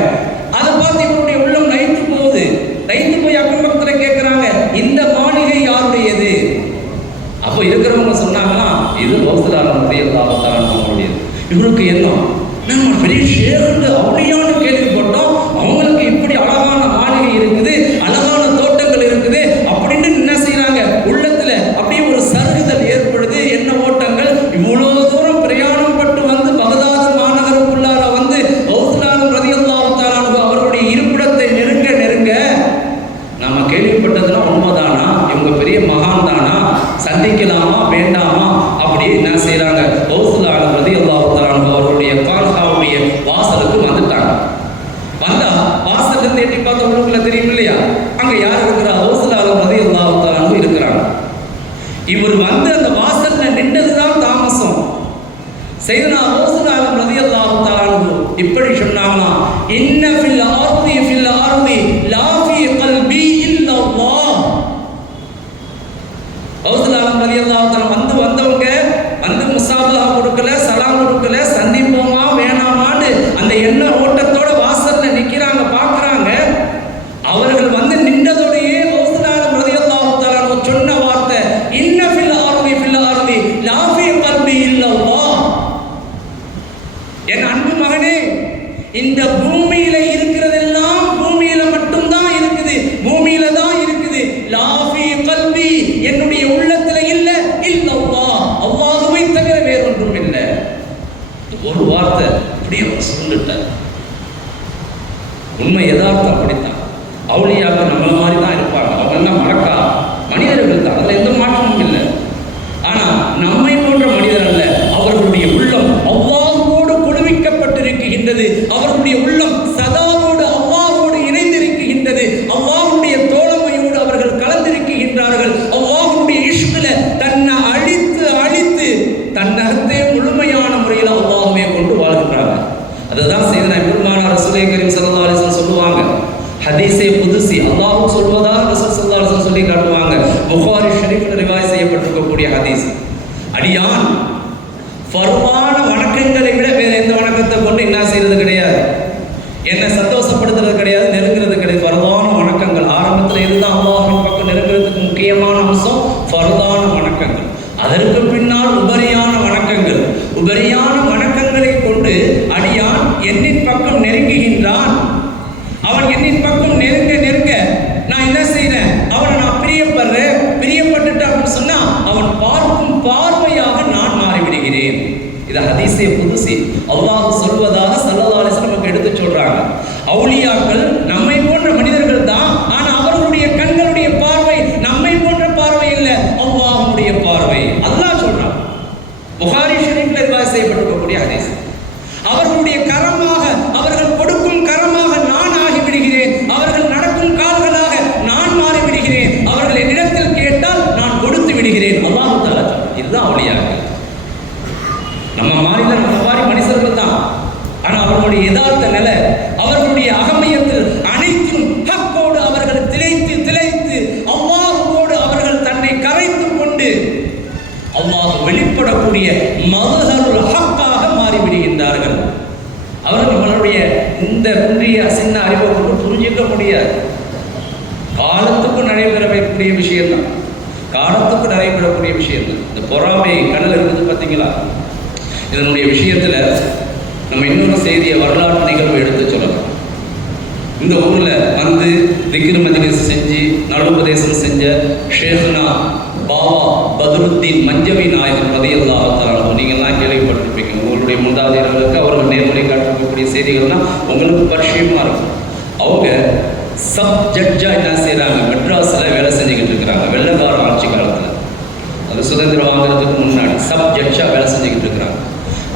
அதை பார்த்து இவருடைய உள்ளம் லயித்து போகுது. லயித்து போய் அக்கம் பக்கத்துல கேட்கிறாங்க, இந்த மாளிகை யாருடையது? அப்போ இருக்கிறவங்க சொன்னாங்கன்னா இது ஓசுலானம் ரலியல்லாஹு தஆலா அவங்களுடையது. இவருக்கு எண்ணம், நம்ம பெரிய ஷேக்னு அவுலியான்னு கேள்விப்பட்டோம், அவங்களுக்கு இப்படி அழகான மாளிகை இருக்குது, அழகான தோட்டங்கள் இருக்குது அப்படின்னு என்ன செய்யறாங்க, உள்ளத்துல அப்படியே ஒரு சருகுதல் ஏற்படுது. என்ன ஓட்டங்கள், இவ்வளவு தூரம் பிரயாணம் பட்டு வந்து பகதாது மாநகருக்குள்ளார வந்து ஓசுலானம் ரலியல்லாஹு தஆலா அவருடைய இருப்பிடத்தை நெருங்க நம்ம கேள்விப்பட்டதுலாம் உண்மைதானா, இவங்க பெரிய மகான் தானா, சந்திக்கலாமா வேண்டாமா அப்படியே என்ன செய்யறாங்க, ஓசுலானம் ரலியல்லாஹு தஆலா அவருடைய கால்ஹாவுடைய வாசலுக்கு வந்துட்டாங்க. வந்தா வாசல்ல இருந்து எட்டி பார்த்த உள்ளுக்குள்ள தெரியும் இல்லையா, அங்க யார் இருக்கிறா, ஓசுலானம் ரலியல்லாஹு தஆலா இருக்கிறாங்க. இவர் வந்து அந்த வாசல்ல நின்றதுதான் தாமசம். சையதுனா ஓசுலானம் ரலியல்லாஹு தஆலா இப்படி சொன்னாங்களா, இன்ன ஃபில் ஆர்தி லா ஃபீ கல்பி இல்லா அல்லாஹ். ஓசுலானம் ரலியல்லாஹு தஆலா வந்தவங்க வந்து முசாபஹா கொடுக்கல, சலாம் கொடுக்கல, சந்திப்போமா வேணாமான்னு அந்த எண்ண ஓட்டத்தோட வாசல்ல நிக்கிறாங்க, பார்க்கறாங்க. அவர்கள் வந்து நின்றதோடையே ஓசுலானம் ரலியல்லாஹு தஆலா சொன்ன வார்த்தை, இன்ன ஃபில் ஆர்தி லா ஃபீ கல்பி இல்லா அல்லாஹ். என் அன்பு மகனே, இந்த பூமியில இருக்கிறதெல்லாம் பூமியில மட்டும்தான் இருக்குது, பூமியில தான் இருக்குது. லா ஃபீ கல்பி, என்னுடைய உள்ளத்துல இல்ல, இல்லல்லாஹ், அல்லாஹ்வை தவிர வேறொன்றும் இல்லை. ஒரு வார்த்தை அப்படியே சொல்லிட்டார். உண்மை யதார்த்தம் அப்படித்தான். அவுலியாக்கள் நம்மள மாதிரி தான் இருப்பாங்க. அவங்க எல்லாம் மறக்கா மனிதர்கள் தான், அதுல எந்த மாற்றமும் இல்லை. ஆனா நம்மை போன்ற மனிதர் அல்ல. அவர்களுடைய உள்ளம் அல்லாஹ்வோடு கொடுவிக்கப்பட்டிருக்கின்றது. அவர்களுடைய உள்ளம் சதாவோடு அல்லாஹ்வோடு இணைந்திருக்கின்றது. அல்லாஹ்வுடைய தோழமையோடு அவர்கள் கலந்திருக்கின்றார்கள். அல்லாஹ்வுடைய இஷ்குல தன்னை அழித்து தன்னகத்தை முழுமையான முறையில் அல்லாஹ்வே கொண்டு வாழ்கின்றாங்க. அதுதான் செய்தனா பெருமானார் ரசூலே கரீம் ஸல்லல்லாஹு அலைஹி வஸல்லம் சொல்லுவாங்க. ஹதீஸே குதுசி அல்லாஹ் சொல்வதா ரசூல் ஸல்லல்லாஹு அலைஹி வஸல்லம் சொல்லி காட்டுவாங்க. புகாரி ஷரீஃப்ல ரிவாயத் செய்யப்பட்டிருக்கக்கூடிய ஹதீஸ். அடியான் ஃபர்வான வணக்கங்களை விட வேற முக்கியமான அம்சம் ஃபர்தான வணக்கங்கள். அதற்கு பின்னால் உபரியான வணக்கங்கள். உபரியான வணக்கங்களை கொண்டு அடியான் என்னின் பக்கம் நெருங்குகின்றான். அவன் என்னின் பக்கம் நெருங்க நெருங்க நான் என்ன செய்யறேன், அவனை நான் பிரியப்படுறேன். பிரியப்பட்டுட்டு அப்படின்னு சொன்னா அவன் பார்க்கும் பார்வையாக நான் மாறிவிடுகிறேன். இது ஹதீஸே குதுசி அல்லாஹ் சொல்வதாக ஸல்லல்லாஹு அலைஹி வஸல்லம் நமக்கு எடுத்து சொல்றாங்க. அவுலியாக்கள் நம்மை போன்ற மனிதர்கள் தான், ஆனா அவர்களுடைய கண்களுடைய பார்வை நம்மை போன்ற பார்வை இல்லை, அல்லாஹ்வுடைய பார்வை. அல்லாஹ் சொல்றான், புகாரி ஷரீஃப்ல ரிவாயத் செய்யப்பட்டிருக்கக்கூடிய ஹதீஸ். அவர்களுடைய கரமாக, அவர்கள் கொடுக்கும் கரமாக நான் ஆகிவிடுகிறேன். அவர்கள் நடக்கும் கால்களாக நான் மாறிவிடுகிறேன். அவர்கள் என்னிடத்தில் கேட்டால் நான் கொடுத்து விடுகிறேன். அல்லாஹ் தஆலா இதுதான் அவுலியாக்கள். நம்ம மாதிரி மனுஷர்கள் தான், ஆனா அவர்களுடைய யதார்த்த நிலை, அவர்களுடைய அகமயத்தில் அனைத்தும் ஹக்கோடு அவர்கள் திளைத்து திளைத்து அல்லாஹ்வோடு அவர்கள் தன்னை கரைத்துக் கொண்டு அல்லாஹ் வெளிப்படக்கூடிய மதுஹருல் ஹக்காக மாறிவிடுகின்றார்கள். அவர்கள் நம்மளுடைய இந்த குன்றிய சின்ன அறிவுக்கு புரிஞ்சிக்க முடியாது. காலத்துக்கு நடைபெறக்கூடிய விஷயம் தான், காலத்துக்கு நடைபெறக்கூடிய விஷயம் தான். இந்த பொறாமை கடல் இருக்குது பார்த்தீங்களா? இதனுடைய விஷயத்துல நம்ம இன்னொரு செய்தியை, வரலாற்று நிகழ்வு எடுத்து சொல்லலாம். இந்த ஊர்ல வந்து திக்ர் மஜ்லிஸ் செஞ்சு நடுவுபதேசம் செஞ்ச ஷேഖ்னா பாவா பத்ருத்தீன் மஞ்சவி நாயகர் ரலியல்லாஹு தஆலா, நீங்கள்லாம் கேள்விப்பட்டிருப்பீங்க. உங்களுடைய முந்தாதையர்களுக்கு அவர்கள் நேர்வழி காட்டக்கூடிய செய்திகள்லாம் உங்களுக்கு பரிச்சயமா இருக்கும். அவங்க சப் ஜட்ஜா என்ன செய்யறாங்க, மெட்ராஸ்ல வேலை செஞ்சுக்கிட்டு இருக்கிறாங்க. வெள்ளக்கார ஆட்சி காலத்துல, அது சுதந்திரம் வாங்குறதுக்கு முன்னாடி சப் ஜட்ஜா வேலை செஞ்சுக்கிட்டு இருக்கிறாங்க.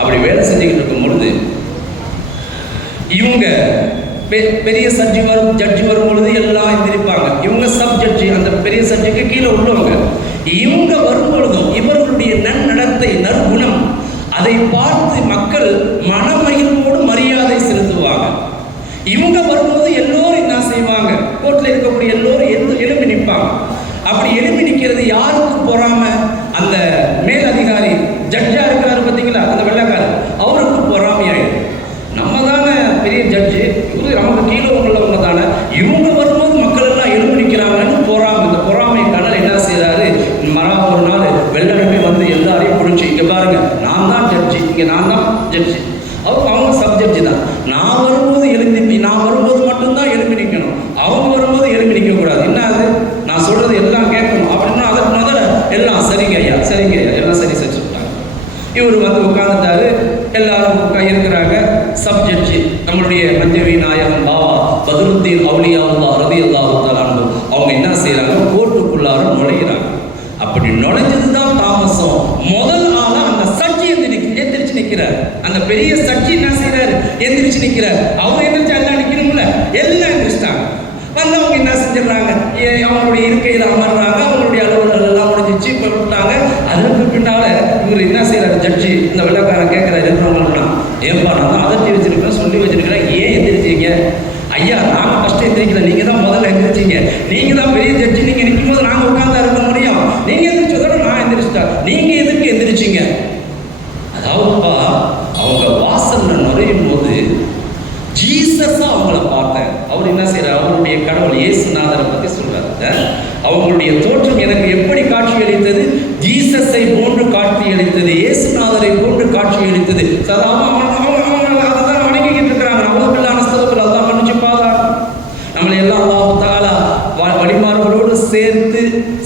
அப்படி வேலை செஞ்சுக்கிட்டு இருக்கும் பொழுது இவங்க பெரிய ஜட்ஜி வரும் பொழுது எல்லாம் எந்திரிப்பாங்க. இவங்க சப் ஜட்ஜி, அந்த பெரிய சட்ஜுக்கு கீழே உள்ளவங்க. இவங்க வரும் பொழுதும் இவர்களுடைய நன்னடத்தை, நற்குணம், அதை பார்த்து மக்கள் மனமகிழ்வோடு மரியாதை செலுத்துவாங்க. இவங்க வரும்போது எல்லோரும் என்ன செய்வாங்க, கோர்ட்ல இருக்கக்கூடிய எல்லோரும் எழுப்பி நிற்பாங்க. அப்படி எழுப்பி நிற்கிறது யாருக்கு பொறாம, அந்த மேல் அதிகாரி ஜட்ஜா இருக்கிறாரு பார்த்தீங்களா, அந்த வெள்ளக்காரர், அவருக்கு பொறாமையாயிடும். நம்ம தானே பெரிய ஜட்ஜு, இவரு நமக்கு கீழே உள்ளவங்க தானே, இவங்க வரும்போது மக்கள் எல்லாம் எழுப்பி நிற்கிறாங்கன்னு பொறாமை. இந்த பொறாமை கடல் என்ன செய்யறாரு, ஒரு நாள் வெள்ளமே வந்து எல்லாரையும் பிடிச்சி, இங்க பாருங்க நான் தான் ஜட்ஜி, இங்க நான் தான் ஜட்ஜி, அவங்க சப் ஜட்ஜி தான். நான் வரும்போது எழுப்பி, நான் வரும்போது மட்டும்தான் எழுப்பி நிற்கணும், அவங்க வரும்போது எழுப்பி நிற்க கூடாது. என்ன அது, நான் சொல்றது எல்லாம் கேட்கணும் அப்படின்னா அதற்கு முதல்ல எல்லாம் சரிங்க ஐயா, சரிங்க ஐயா, எல்லாம் சரி செஞ்சு சொல்லிட்டாங்க. இவர் வந்து உட்கார்ந்துட்டாரு, எல்லாரும் இருக்கிறாங்க. சப் ஜட்ஜி நம்மளுடைய மஞ்சவி நாயகம் பாவா பத்ருத்தீன் அவுலியாவுல்லாஹ் ரலியல்லாஹு தஆலா அன்ஹு, அவங்க என்ன செய்யறாங்க, கோர்ட்டுக்குள்ளார நுழைகிறாங்க. அப்படி நுழைஞ்சதுதான் தாமசம். முதல் ஆளா அந்த சட்ஜி எந்திரிச்சு நிற்கிறார். அந்த பெரிய சட்ஜி என்ன செய்யறாரு, எந்திரிச்சு நிற்கிறார். அவங்க எந்திரிச்சு எல்லாம் நிற்கணும்ல, எல்லாம் எந்திரிச்சிட்டாங்க. வந்து அவங்க என்ன செஞ்சிடறாங்க, அவங்களுடைய இருக்கையில் அமர்றாங்க. அவங்களுடைய அலுவலர்கள் எல்லாம் முடிஞ்சிச்சு, விட்டாங்க. அதற்கு பின்னால இவர் என்ன செய்யறாரு, ஜட்ஜி இந்த வெள்ளக்காரன் கேட்கிறாரு, இருக்கிறவங்களுக்குனா ஏன்பா நான் தான் அதட்டி வச்சிருக்கிறேன், சொல்லி வச்சிருக்கிறேன், ஏன் எந்திரிச்சீங்க? ஐயா நாங்கள் ஃபர்ஸ்ட் எந்திரிக்கல, நீங்க தான் முதல்ல எந்திரிச்சிங்க, நீங்க தான் பெரிய ஜட்ஜி, நீங்க நிற்கும் போது நாங்கள் உட்கார்ந்தா இருக்க முடியும், நீங்க எந்திரிச்சதோட நான் எந்திரிச்சிட்டா, நீங்க எதுக்கு எந்திரிச்சிங்க? அதாவதுப்பா, அவங்க வாசல்ல நுழையும் போது ஜீசஸா அவங்கள பார்த்தேன். அவர் என்ன செய்யறாரு, அவருடைய கடவுள் இயேசுநாதரை பத்தி சொல்றாரு. அவங்களுடைய தோற்றம் எனக்கு எப்படி காட்சியளித்தது, ஜீசஸை போன்று காட்சியளித்தது, இயேசுநாதரை போன்று காட்சியளித்தது. அதுதான் வணங்கிக்கிட்டு இருக்கிறாங்க. அவங்களுக்குள்ள அனஸ்தவர்கள் அல்லாஹ் மன்னிச்சு பாதா, நம்மளை எல்லாம் அல்லாஹ் தஆலா வழிமார்களோடு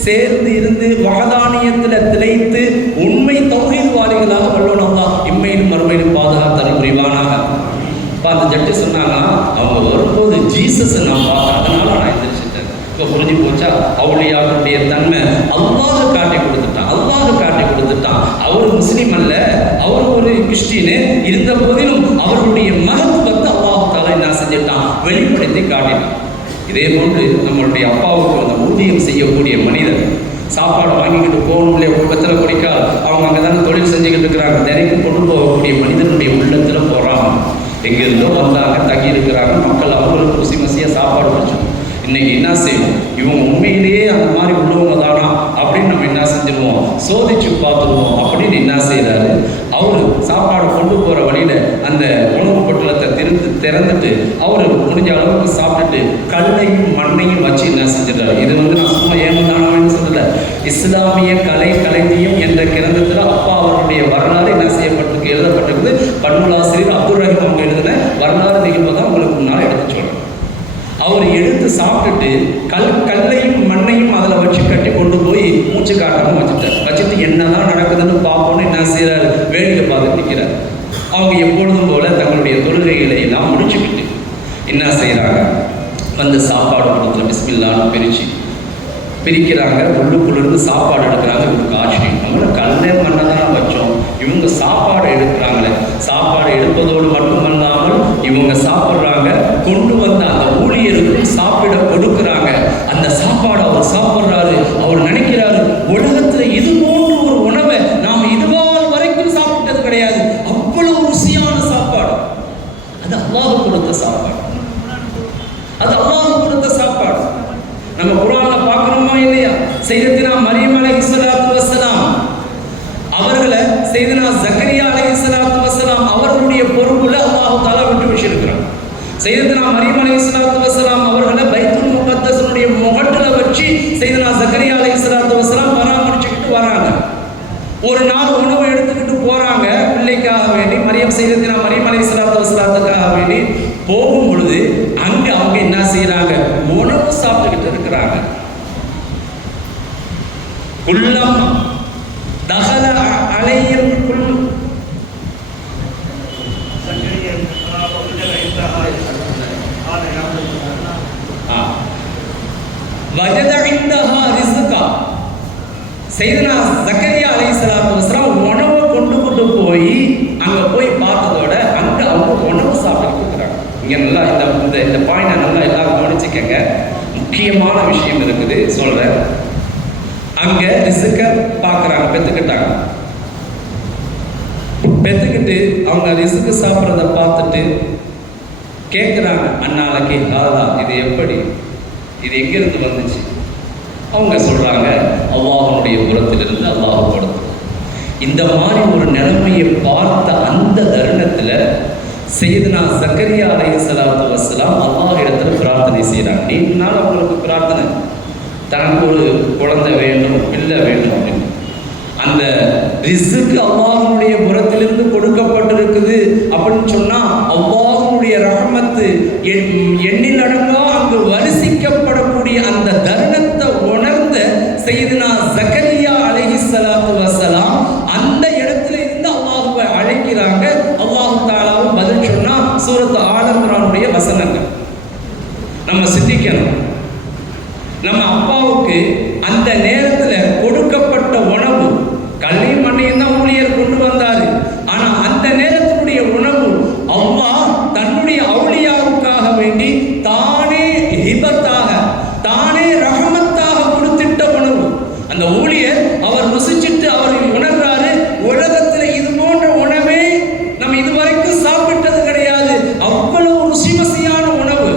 சேர்ந்து இருந்து வாதானியத்துல திளைத்து உண்மை தௌஹீத்வாதிகளாக வல்லோன் அல்லாஹ் இம்மையிலும் மறுமையிலும் பாதுகாத்தல் புரிவானாக. அந்த ஜட்ஜி சொன்னாங்க, அவங்க வரும்போது ஜீசஸை நான் பார்த்தேன், அதனால நான் எந்திரிச்சிட்டேன். இப்போ புரிஞ்சு போச்சா, அவுலியாவுடைய தன்மை அல்லாஹ் காட்டி கொடுத்துட்டான், அல்லாஹ் காட்டி கொடுத்துட்டான். அவர் முஸ்லீம் அல்ல, அவர் ஒரு கிறிஸ்டின்னு இருந்த போதிலும் அவர்களுடைய மகத்துவத்தை அல்லாஹ் தஆலா என்ன செஞ்சிட்டான், வெளிப்படுத்தி காட்டினான். இதே போன்று நம்மளுடைய அப்பாவுக்கு அந்த ஊதியம் செய்யக்கூடிய மனிதர் சாப்பாடு வாங்கிக்கிட்டு போகணும் இல்லையா, குடும்பத்தில் குடிக்கால் அவங்க அங்கே தானே தொழில் செஞ்சுக்கிட்டு இருக்கிறாங்க. தினைக்கும் கொண்டு போகக்கூடிய மனிதனுடைய உள்ளத்தில் போகிறாங்க. எங்கிருந்தோ வந்தாங்க, தங்கி இருக்கிறாங்க, மக்கள் அவங்களுக்கு ருசி மசியாக சாப்பாடு வச்சோம். இன்னைக்கு என்ன செய்வோம், இவங்க உண்மையிலேயே அந்த மாதிரி உள்ளவங்க தானா அப்படின்னு நம்ம என்ன செஞ்சிருவோம், சோதிச்சு பார்த்துருவோம். அப்படின்னு என்ன செய்யறாரு, அவரு சாப்பாடு கொண்டு போற வழியில அந்த உணவு பொட்டலத்தை திறந்துட்டு அவரு முடிஞ்ச அளவுக்கு சாப்பிட்டுட்டு கல்லையும் மண்ணையும் வச்சு என்ன செஞ்சிடறாரு. இது நான் சும்மா ஏமாந்தானு சொல்லல, இஸ்லாமிய கலை களஞ்சியம் என்ற கிரந்தத்தில் அப்பா அவருடைய வரலாறு என்ன செய்யப்பட்டிருக்கு, எழுதப்பட்டிருக்கு. பன்னுலாசிரியர் அப்துல் ரஹீம் அவங்க எழுதின வரலாறு நிகழ்வை தான் உங்களுக்கு முன்னால் எடுத்து சொல்றேன். அவர் எடுத்து சாப்பிட்டுட்டு கல்லையும் மண்ணையும் அதில் வச்சு கட்டி கொண்டு போய் மூச்சு காட்டாமல் வச்சுட்டு என்னதான் நடக்குதுன்னு பார்ப்போன்னு என்ன செய்யறாரு, வேடிக்கை பார்த்து நிற்கிறார். அவங்க எப்பொழுதும் போல தங்களுடைய தொழுகைகளை எல்லாம் முடிச்சுக்கிட்டு என்ன செய்யறாங்க, வந்து சாப்பாடு கொடுத்துல பிஸ்மில்லான்னு பிரிக்கிறாங்க. உள்ளுக்குள்ளேருந்து சாப்பாடு எடுக்கிறாங்க. இவங்களுக்கு ஆச்சரியம், நம்மள கல்லே மண்ணை தான் வச்சோம், இவங்க சாப்பாடு எடுக்கிறாங்களே. சாப்பாடு எடுப்பதோடு மட்டுமல்லாமல் இவங்க சாப்பிட்றாங்க, கொண்டு வந்த அந்த ஊழியருக்கும் சாப்பிட கொடுக்குறாங்க. அந்த சாப்பாடு அவர் சாப்பிட்றாரு. அவர் நினைக்கிறாரு, உலகத்தில் இது போன்ற ஒரு உணவை நாம் இதுவால் வரைக்கும் சாப்பிட்டது கிடையாது. அவ்வளவு ருசியான சாப்பாடு. அது அல்லாஹ் கொடுத்த சாப்பாடு. அது அல்லாஹ் கொடுத்த சாப்பாடு. நம்ம குர்ஆன்ல பார்க்கிறோமா இல்லையா? சையதுனா மரியம் அலைஹிஸ்ஸலாத்து வஸ்ஸலாம் அவர்களை சையதுனா ஜக்கரியா அலைஹிஸ்ஸலாத்து வஸ்ஸலாம் அவர்களுடைய பொறுப்புல அல்லாஹ் தஆலா விட்டு வச்சிருக்கிறான். சையதுனா மரியம் அலைஹிஸ்ஸலாத்து வஸ்ஸலாம் அவர்களை பைத்துல் முகத்தஸனுடைய முகட்டுல வச்சு சையதுனா ஜக்கரியா அலைஹிஸ்ஸலாத்து வஸ்ஸலாம் பராமரிச்சுக்கிட்டு வராங்க. ஒரு நாள் உணவு எடுத்துக்கிட்டு போறாங்க பிள்ளைக்காக வேண்டி. சையதுனா மரியம் அலைஹிஸ்ஸலாத்து வஸ்ஸலாத்துக்காக வேண்டி போகும் பொழுது அங்க அவங்க என்ன செய்யறாங்க, உணவு சாப்பிட்டுக்கிட்டு இருக்கிறாங்க. குல்லம் தஹல அலைஹில் குல் வஜத இந்தஹா ரிஸ்கா. சையதுனா ஜக்கரியா அலைஹிஸ்ஸலாத்து வஸ்ஸலாம் உணவை கொண்டு போய் அங்க போய் பார்த்ததோட அங்க அவங்க உணவு சாப்பிட்டு இருக்கிறாங்க. இங்க நல்லா இந்த பாயிண்ட நல்லா எல்லாரும் கவனிச்சுக்கங்க. முக்கியமான விஷயம் இருக்குது சொல்றேன். அங்க ரிஸ்க பாக்குறாங்க, பெத்துக்கிட்டு அவங்க ரிஸ்க் சாப்பிட்றத பார்த்துட்டு கேட்குறாங்க, அண்ணாலைக்கு காதா இது எப்படி, இது எங்கிருந்து வந்துச்சு? அவங்க சொல்றாங்க, அல்லாஹ்வுடைய புறத்திலிருந்து அல்லாஹ் கொடுத்து. இந்த மாதிரி ஒரு நிலைமையை பார்த்த அந்த தருணத்துல சையதுனா ஜக்கரியா அலைஹிஸ்ஸலாத்து வஸ்ஸலாம் அல்லாஹ் இடத்துல பிரார்த்தனை செய்யறாங்க. நீண்ட நாள் அவங்களுக்கு பிரார்த்தனை, தனக்கு ஒரு குழந்தை வேண்டும், பிள்ளை வேண்டும் அப்படின்னு. அந்த ரிஸ்க் அல்லாஹ்வுடைய புறத்திலிருந்து கொடுக்கப்பட்டிருக்குது அப்படின்னு சொன்னா அல்லாஹ்வுடைய ரஹ்மத்து எண்ணில் அடங்கா அங்கு வரிசிக்கப்படக்கூடிய அந்த தருணத்தை உணர்ந்த சையதுனா ஜக்கரியா அலைஹிஸ்ஸலாத்து வஸ்ஸலாம் அந்த இடத்துல இருந்து அல்லாஹ்வை அழைக்கிறாங்க. அல்லாஹ் தஆலாவும் பதில் சொன்னா சூரத் ஆல இம்ரானுடைய வசனங்கள். நம்ம சிந்திக்கணும், நம்ம அப்பாவுக்கு அந்த நேரத்துல கொடுக்கப்பட்ட உணவு கல்லையும் மண்ணையும் தான் ஊழியர் கொண்டு வந்தாரு. ஆனா அந்த நேரத்தினுடைய உணவு அல்லாஹ் தன்னுடைய அவுலியாவுக்காக வேண்டி தானே ஹிபத்தாக, தானே ரஹமத்தாக கொடுத்திட்ட உணவு. அந்த ஊழியர் அவர் ருசிச்சிட்டு அவர் உணர்றாரு, உலகத்துல இது போன்ற உணவே நம்ம இதுவரைக்கும் சாப்பிட்டது கிடையாது, அவ்வளவு ருசிமசியான உணவு.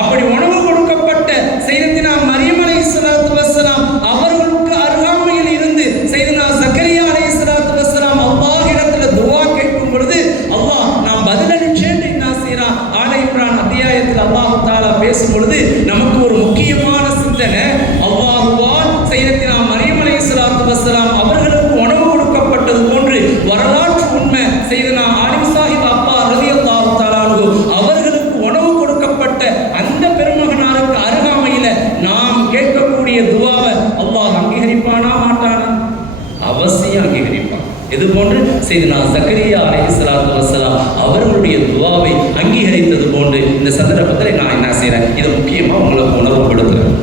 அப்படி உணவு கொடுக்கப்பட்ட சையதுனா மரியம் அலைஹிஸ்ஸலாத்து வஸ்ஸலாம் அவர்களுக்கு அருகாமையில் இருந்து சையதுனா ஜக்கரியா அலைஹிஸ்ஸலாத்து வஸ்ஸலாம் அல்லாஹ் இடத்துல துஆ கேட்கும் பொழுது அல்லாஹ் நான் பதிலளிச்சேன்னு என்ன செய்றான், ஆல இம்ரான் அத்தியாயத்தில் அல்லாஹ் தஆலா பேசும் பொழுது நமக்கு ஒரு முக்கியமான சிந்தனை. அல்லாஹ்வால் சையதுனா மரியம் அலைஹிஸ்ஸலாத்து வஸ்ஸலாம் அவர்களுக்கு உணவு கொடுக்கப்பட்டது போன்று வரலாற்று உண்மை சையதுனா ஆலிம் சாஹிப் அப்பா ரலியல்லாஹு தஆலா அவர்களுக்கு உணவு கொடுக்கப்பட்ட அந்த பெருமகனாருக்கு அருகாமையில நாம் கேட்கக்கூடிய துஆவை அல்லாஹ் அங்கீகரிப்பானா மாட்டானா? அவசியம் அங்கீகரிப்பான். இது போன்று சையதுனா ஜக்கரியா அலைஹிஸ்ஸலாத்து வஸ்ஸலாம் அவர்களுடைய துஆவை அங்கீகரித்தது போன்று இந்த சந்தர்ப்பத்தில் நான் என்ன செய்றேன், இதை முக்கியமா உங்களுக்கு உணர்வுபடுத்துறேன்.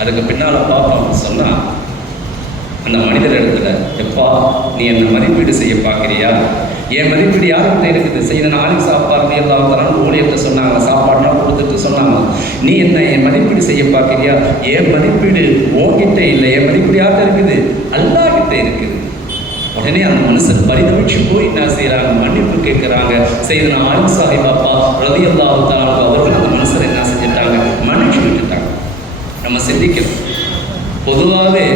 அதுக்கு பின்னால பார்ப்போம் சொன்னா அந்த மனிதர் இடத்துல, எப்பா நீ என்ன மதிப்பீடு செய்ய பார்க்குறியா? என் மதிப்பீடு யாருக்கிட்ட இருக்குது? சையதுனா ஆலிம் சாப்பாடு எல்லாத்தாலும் ஊழியத்தை சொன்னாங்க, சாப்பாடுலாம் கொடுத்துட்டு சொன்னாங்க, நீ என்ன என் மதிப்பீடு செய்ய பார்க்குறியா? என் மதிப்பீடு உன்கிட்ட இல்லை, என் மதிப்பீடு யார்கிட்ட இருக்குது? அல்லாஹ் கிட்ட இருக்குது. உடனே அந்த மனுஷன் பரிதவிச்சு போய் என்ன செய்யறாங்க, மன்னிப்பு கேட்கிறாங்க. சையதுனா ஆலிம் சாஹிப் அப்பா ரலியல்லாஹு தஆலா அவர்கள் அந்த மனுஷரை என்ன செஞ்சுட்டாங்க, மன்னிச்சு விட்டுட்டாங்க. நம்ம சிந்திக்கணும். பொதுவாகவே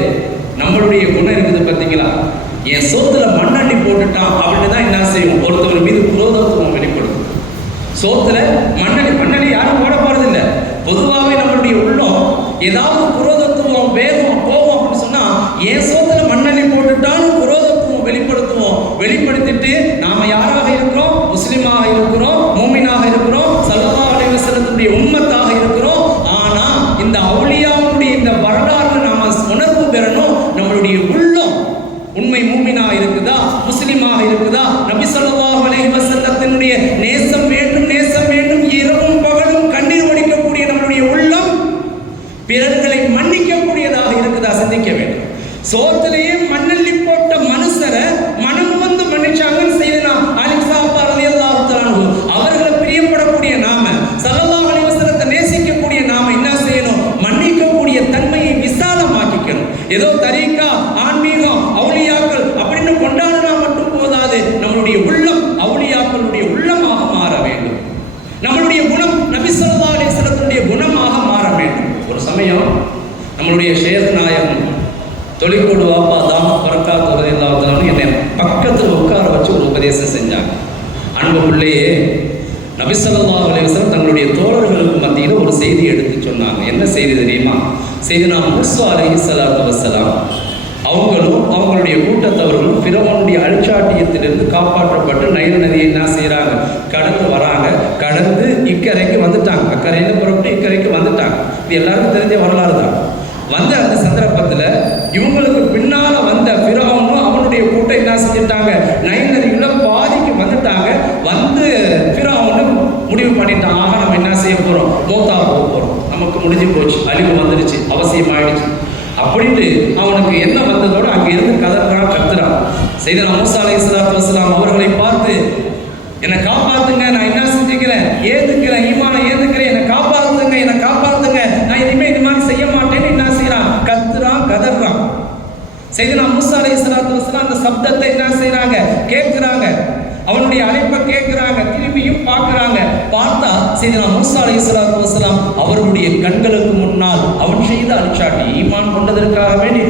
நம்மளுடைய குணம் இருக்குது பார்த்தீங்களா, என் சோத்துல மண்ணள்ளி போட்டுட்டான் அப்படின்னு தான் என்ன செய்வோம், ஒருத்தவர் மீது குரோதத்துவம் வெளிப்படுத்தும். சோத்துல மண்ணள்ளி யாரும் போட போறது இல்லை. பொதுவாகவே நம்மளுடைய உள்ளம் ஏதாவது குரோதத்துவம், வேகம், கோபம் மன்னிக்க வேண்டும். சோத்திலேயே மண்ணள்ளி போட்ட மனுஷரை மனம் வந்து மன்னிச்சாங்கன்னு செய்தனா அலிசாபா ரலியல்லாஹு தஆலா அவர்களை பிரியப்படக்கூடிய நாம, ஸல்லல்லாஹு அலைஹி வஸல்லத்தை நேசிக்கக்கூடிய நாம என்ன செய்யணும்? மன்னிக்கக்கூடிய தன்மையை விசாலமாக்கிக்கணும். ஏதோ தரீகா, ஆன்மீகம், அவுலியாக்கள் அப்படின்னு கொண்டாடினா மட்டும் போதாது. நம்மளுடைய உள்ளம் அவுலியாக்களுடைய உள்ளமாக மாற வேண்டும். நம்மளுடைய குணம் நபி ஸல்லல்லாஹு அலைஹி வஸல்லத்துடைய குணமாக மாற வேண்டும். ஒரு சமயம் நம்மளுடைய ஷேக் நாயகம் தொழிற்கோடு வாப்பா தாமத் பரக்காத் ரலியல்லாஹு தஆலா என்னை பக்கத்தில் உட்கார வச்சு ஒரு உபதேசம் செஞ்சாங்க. அன்பு பிள்ளையே, நபி ஸல்லல்லாஹு அலைஹி வஸல்லம் தங்களுடைய தோழர்களுக்கு மத்தியில் ஒரு செய்தி எடுத்து சொன்னாங்க. என்ன செய்தி தெரியுமா? செய்தினா மூஸா அலைஹிஸ்ஸலாத்து வஸ்ஸலாம் அவங்களும் அவங்களுடைய கூட்டத்தவர்களும் ஃபிரௌனுடைய அழிச்சாட்டியத்திலிருந்து காப்பாற்றப்பட்டு நைல் நதியை என்ன செய்கிறாங்க? கடந்து வராங்க. கடந்து இக்கரைக்கு வந்துட்டாங்க. அக்கறையில் புறப்பட்டு இக்கரைக்கு வந்துட்டாங்க. இது எல்லாருக்கும் தெரிஞ்ச வரலாறு தான். வந்த அந்த சந்தர்ப்பத்தில் இவங்களுக்கு பின்னால வந்த ஃபிரௌனும் அவனுடைய கூட்டம் என்ன செஞ்சுட்டாங்க? நைல் நதிக்குள்ள பாதிக்கு வந்துட்டாங்க. வந்து ஃபிரௌனு முடிவு பண்ணிட்டான், ஆக நம்ம என்ன செய்ய போறோம்? மௌத்தா போக போறோம், நமக்கு முடிஞ்சு போச்சு, அழிவு வந்துடுச்சு, அவசியம் ஆயிடுச்சு அப்படின்ட்டு அவனுக்கு என்ன வந்ததோடு அங்கே இருந்து கத்துறான். செய்தனா மூஸா அலைஹிஸ்ஸலாத்து வஸ்ஸலாம் அவர்களை பார்த்து, என்னை காப்பாத்துங்க, நான் என்ன செஞ்சுக்கிறேன்? ஏத்துக்கிறேன், ஈமானை ஏத்துக்கிறேன், என்னை காப்பாத்துங்க, என்னை காப்பாத்துங்க, நான் இனிமே இது மாதிரி செய்ய மாட்டேன்னு என்ன செய்யறான்? கத்துறான், கதறான். செய்தனா மூஸா அலைஹிஸ்ஸலாத்து வஸ்ஸலாம் அந்த சப்தத்தை என்ன செய்யறாங்க? கேட்கிறாங்க. அவனுடைய அழைப்பை கேட்கிறாங்க. திரும்பியும் பார்க்கிறாங்க. பார்த்தா செய்தனா மூஸா அலைஹிஸ்ஸலாத்து வஸ்ஸலாம் அவர்களுடைய கண்களுக்கு முன்னால் அவன் செய்த அழிச்சாட்டி, ஈமான் கொண்டதற்காக வேண்டி